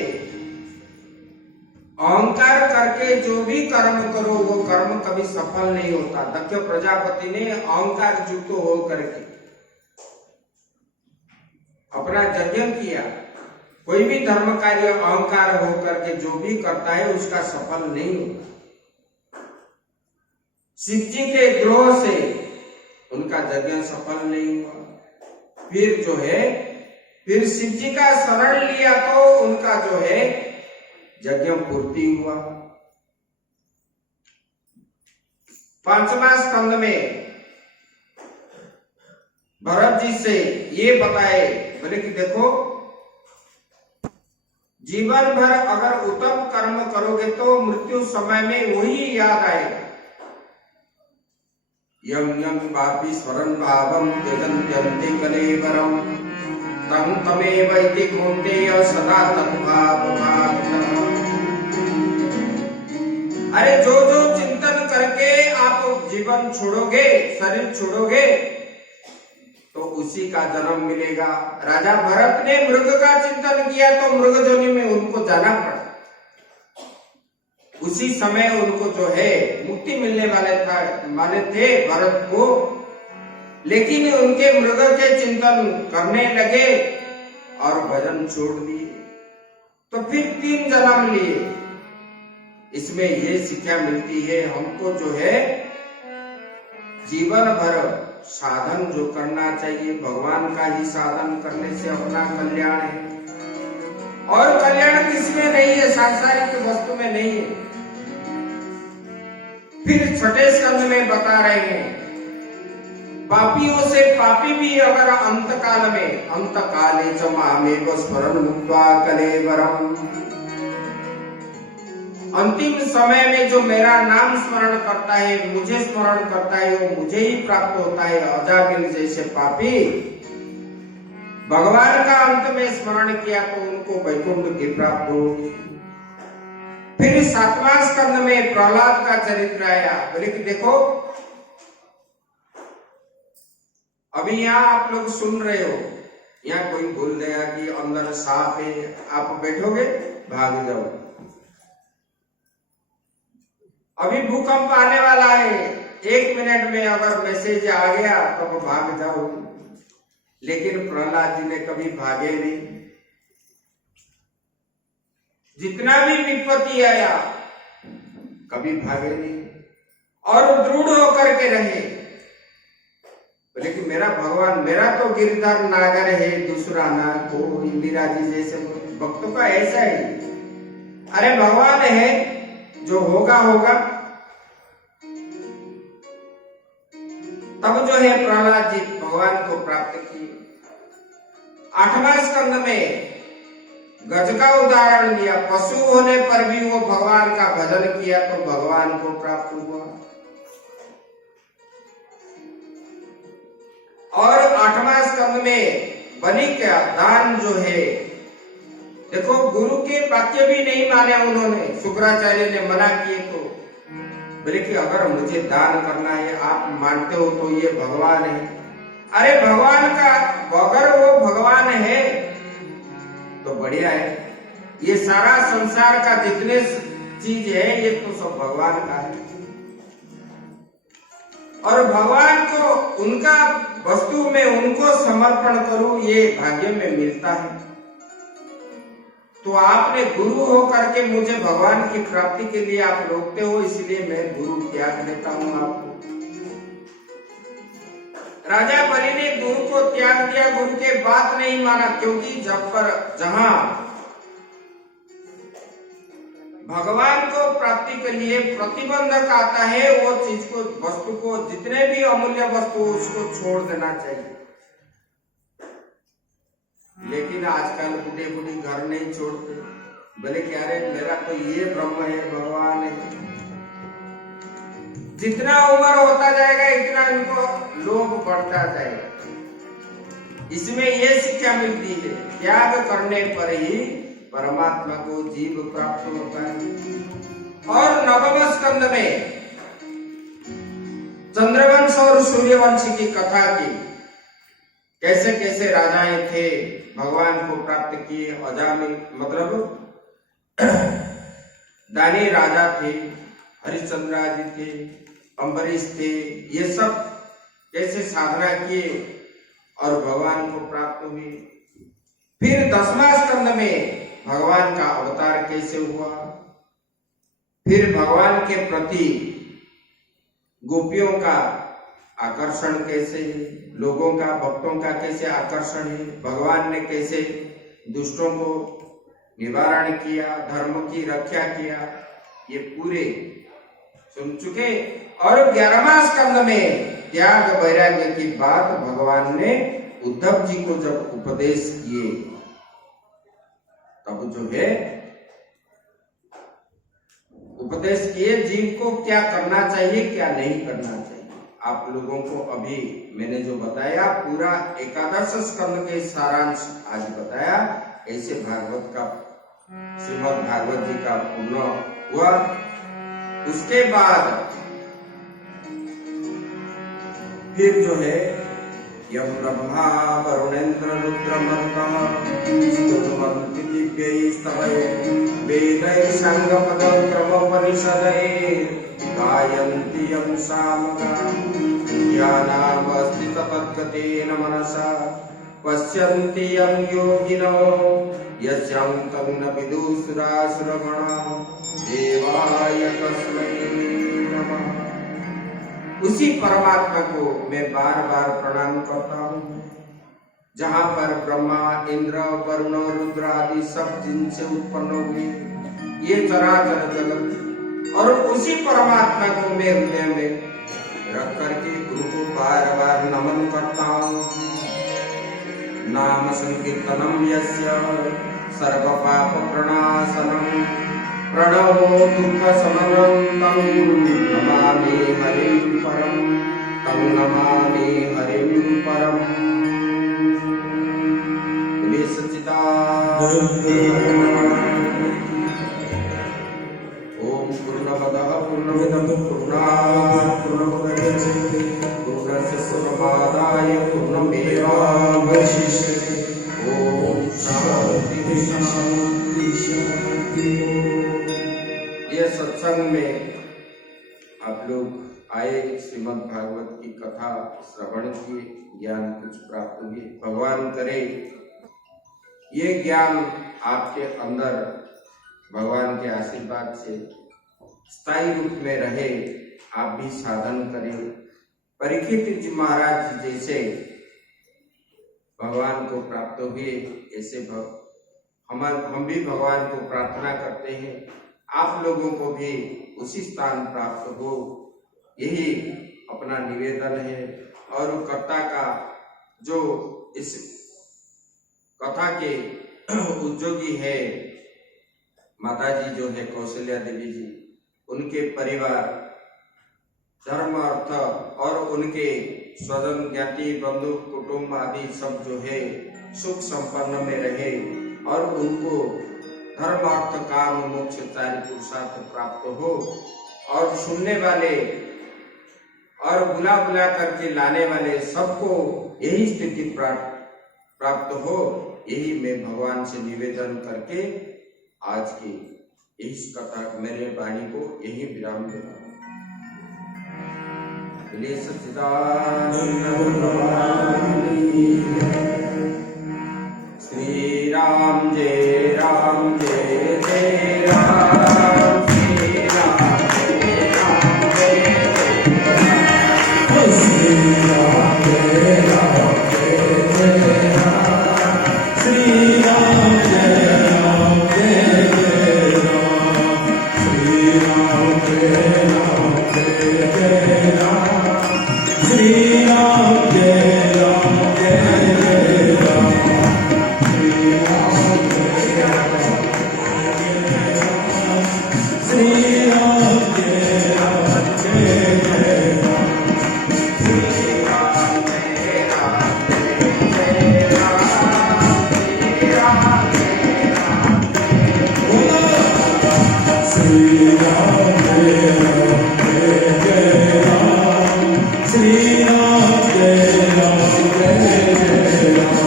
अहंकार करके जो भी कर्म करो वो कर्म कभी सफल नहीं होता। दक्ष प्रजापति ने अहंकार युक्त हो करके अपना यज्ञ किया। कोई भी धर्म कार्य अहंकार हो करके जो भी करता है उसका सफल नहीं होता। शिव जी के द्रोह से उनका यज्ञ सफल नहीं हुआ। फिर जो है, फिर शिव जी का शरण लिया तो उनका जो है यज्ञ पूर्ति हुआ। पांचवा स्कंद में भरत जी से ये बताए, बोले कि देखो, जीवन भर अगर उत्तम कर्म करोगे तो मृत्यु समय में वही याद आएगा। यम यम पापी स्वरण भावम त्यजन्त्यन्ते कलेवरम तम तमेव इति कौन्तेय सदा तद्भाव भाविनः। अरे जो जो चिंतन करके आप जीवन छोड़ोगे, शरीर छोड़ोगे, तो उसी का जन्म मिलेगा। राजा भरत ने मृग का चिंतन किया तो मृग जोनि में उनको जाना पड़ा। उसी समय उनको जो है मुक्ति मिलने वाले थे भरत को, लेकिन उनके मृग के चिंतन करने लगे और भजन छोड़ दिए, तो फिर 3 जन्म लिए। इसमें ये शिक्षा मिलती है हमको जो है जीवन भर साधन जो करना चाहिए, भगवान का ही साधन करने से अपना कल्याण है, और कल्याण किसमें नहीं है, सांसारिक वस्तु में नहीं है। फिर छठे स्कंद में बता रहे हैं, पापियों से पापी भी अगर अंत काल में, अंत काले च मामेव स्मरण मुक्त्वा कलेवरम, अंतिम समय में जो मेरा नाम स्मरण करता है, मुझे स्मरण करता है, वो मुझे ही प्राप्त होता है। अजामिल जैसे पापी भगवान का अंत में स्मरण किया तो उनको वैकुंठ की प्राप्त होगी। फिर 7वां स्कंद में प्रहलाद का चरित्र आया। बोले कि देखो, अभी यहाँ आप लोग सुन रहे हो, यहाँ कोई बोल देगा कि अंदर सांप है, आप बैठोगे, भाग जाओ। अभी भूकंप आने वाला है, 1 मिनट में अगर मैसेज आ गया तो भाग जाओ। लेकिन प्रहलाद जी ने कभी भागे नहीं। जितना भी विपत्ति आया कभी भागे नहीं और दृढ़ होकर के रहे। बोले कि मेरा भगवान, मेरा तो गिरधर नागर है, दूसरा ना कोई। मीरा जी जैसे भक्तों का ऐसा ही, अरे भगवान है, जो होगा होगा। तब जो है प्रहलाद जी भगवान को प्राप्त किए। 8वां स्कंद में गज का उदाहरण दिया। पशु होने पर भी वो भगवान का भजन किया तो भगवान को प्राप्त हुआ। और 8वां स्कंद में बलि का दान जो है, देखो गुरु के वाक्य भी नहीं माने उन्होंने। शुक्राचार्य ने मना किए तो बोले कि अगर मुझे दान करना है, आप मानते हो तो ये भगवान है। अरे भगवान का, अगर वो भगवान है तो बढ़िया है। ये सारा संसार का जितने चीज है ये तो सब भगवान का है। और भगवान को उनका वस्तु में उनको समर्पण करूं, ये भाग्य में मिलता है। तो आपने गुरु हो करके मुझे भगवान की प्राप्ति के लिए आप रोकते हो, इसलिए मैं गुरु त्याग देता हूं आपको। राजा बलि ने गुरु को त्याग दिया, गुरु के बात नहीं माना, क्योंकि जहां भगवान को प्राप्ति के लिए प्रतिबंधक आता है, वो चीज को, वस्तु को, जितने भी अमूल्य वस्तु उसको छोड़ देना चाहिए। लेकिन आजकल बूढ़े बूढ़ी घर नहीं छोड़ते। बोले कि अरे मेरा तो ये ब्रह्म है, भगवान है। जितना उम्र होता जाएगा इतना इनको लोभ बढ़ता जाएगा। इसमें ये शिक्षा मिलती है, त्याग करने पर ही परमात्मा को जीव प्राप्त होता है। और 9वें स्कंद में चंद्रवंश और सूर्यवंश की कथा की, कैसे कैसे राजाएं थे, भगवान को प्राप्त किए। अजामी मतलब दानी राजा थे, हरिश्चंद्र आदि थे, अम्बरीश थे, ये सब कैसे साधना किए और भगवान को प्राप्त हुए। फिर 10वां स्कंद में भगवान का अवतार कैसे हुआ, फिर भगवान के प्रति गोपियों का आकर्षण कैसे है, लोगों का, भक्तों का कैसे आकर्षण है, भगवान ने कैसे दुष्टों को निवारण किया, धर्म की रक्षा किया, ये पूरे सुन चुके। और 11वां स्कंद में त्याग वैराग्य की बात भगवान ने उद्धव जी को जब उपदेश किए, तब जो है उपदेश किए जीव को क्या करना चाहिए, क्या नहीं करना चाहिए। आप लोगों को अभी मैंने जो बताया पूरा 11 स्कंद के सारांश आज बताया। ऐसे भागवत का, श्रीमद् भागवत जी का पूर्ण हुआ। उसके बाद फिर जो है यम ब्रह्मा वरुणेन्द्र रुद्रमरुतः स्तुवन्ति दिव्यैस्तवैः वेदैः साङ्गपदक्रमोपनिषदैः गायन्ति यं सामगाः ज्ञानामस्ति तद्गतेन मनसा पश्यन्ति यं योगिनो यस्यान्तं न विदुषुरासुरगणाः देवाय तस्मै नमः। उसी परमात्मा को मैं बार बार प्रणाम करता हूँ, जहाँ पर ब्रह्मा, इंद्र, वरुण, रुद्र आदि सब जिनसे उत्पन्न हुए ये चराचर जगत, और उसी परमात्मा को मैं हृदय में रख करके गुरु को बार बार नमन करता हूँ। नाम संकीर्तनम यस्य सर्व पाप प्रणाशनम प्रणवो दुःख समनं तं नमामि हरिं परं, तं नमामि हरिं परं। ओम पूर्णमदः पूर्णमिदं पूर्णात् पूर्णमुदच्यते पूर्णस्य पूर्णमादाय पूर्ण सत्संग में आप लोग आए, श्रीमद् भागवत की कथा श्रवण किए, ज्ञान कुछ प्राप्त हुए। भगवान करे ये ज्ञान आपके अंदर भगवान के आशीर्वाद से स्थायी रूप में रहे, आप भी साधन करें। परीक्षित जी महाराज जैसे भगवान को प्राप्त हुए, ऐसे हम भी भगवान को प्रार्थना करते हैं आप लोगों को भी उसी स्थान प्राप्त हो, यही अपना निवेदन है। और कथा का जो इस कथा के उद्योगी है माता जी जो है कौशल्या देवी जी, उनके परिवार धर्म अर्थ और उनके स्वजन ज्ञाति बंधु कुटुंब आदि सब जो है सुख संपन्न में रहे और उनको धर्म अर्थ काम मोक्ष चारि पुरुषार्थ प्राप्त हो। और सुनने वाले और बुला बुला करके लाने वाले सबको यही स्थिति प्राप्त हो, यही मैं भगवान से निवेदन करके आज की इस कथा मेरे वाणी को यही विराम देता हूँ। श्री राम जय राम जय जय राम, श्री राम जय राम जय जय श्री राम जय राम जय जय राम, श्री राम जय राम जय जय राम, श्री राम जय राम जय जय राम, श्री राम जय राम जय जय राम, श्री राम जय राम श्री राम जय राम जय जय राम, श्री राम जय राम जय जय राम, श्री राम जय राम श्री राम जय राम जय जय राम, श्री राम जय राम जय जय राम, श्री राम जय राम जय जय राम, श्री राम जय राम जय जय राम,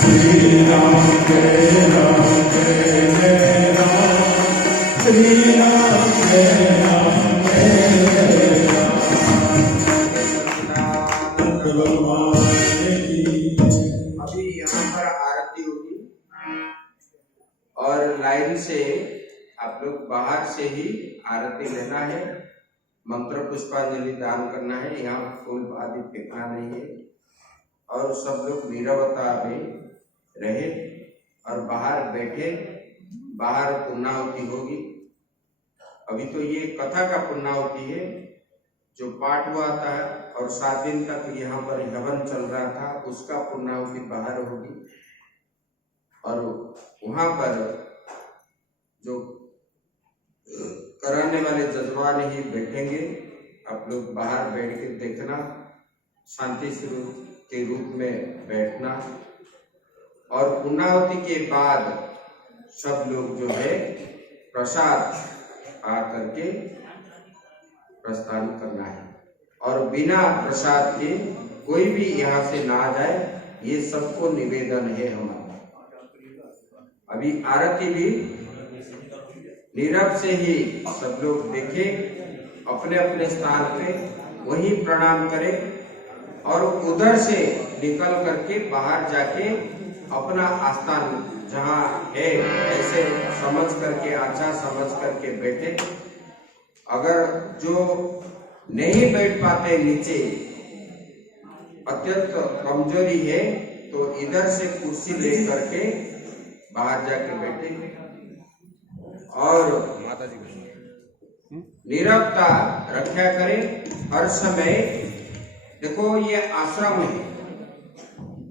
श्री राम जय राम जय जय राम, श्री राम जय राम जय जय राम। अभी यहाँ पर आरती होगी और लाइन से आप लोग बाहर से ही आरती लेना है, मंत्र पुष्पांजलि दान करना है, यहाँ फूल आदि फेंकना नहीं है। और सब लोग नीरवता में रहे और बाहर बैठे, बाहर पुण्याहुति होगी। अभी तो ये कथा का पुण्याहुति है जो पाठ हुआ था और 7 दिन तक यहाँ पर हवन चल रहा था, उसका पुण्याहुति बाहर होगी। और वहां पर जो कराने वाले जजमान ही बैठेंगे, आप लोग बाहर बैठ के देखना, शांति स्वरूप के रूप में बैठना। और पुण्याहुति के बाद सब लोग जो है प्रसाद आ करके प्रस्थान करना है और बिना प्रसाद के कोई भी यहाँ से ना जाए, ये सबको निवेदन है हमारा। अभी आरती भी नीरव से ही सब लोग देखे, अपने अपने स्थान पे वही प्रणाम करें और उधर से निकल करके बाहर जाके अपना आस्थान जहाँ है ऐसे समझ करके, अच्छा समझ करके बैठे। अगर जो नहीं बैठ पाते नीचे, अत्यंत कमजोरी है, तो इधर से कुर्सी ले करके बाहर जाके बैठे और नीरवता रक्षा करें हर समय। देखो ये आश्रम है,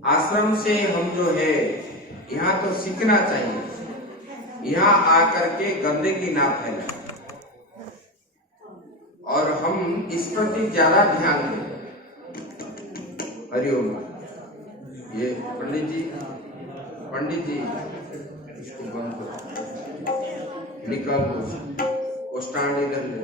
आश्रम से हम जो है यहाँ तो सीखना चाहिए, यहाँ आकर के गंदगी ना फैले और हम इस प्रति ज्यादा ध्यान दें। हरिओम। ये पंडित जी इसको बंद करो, निकाल दो, वो स्टैंड इधर ले।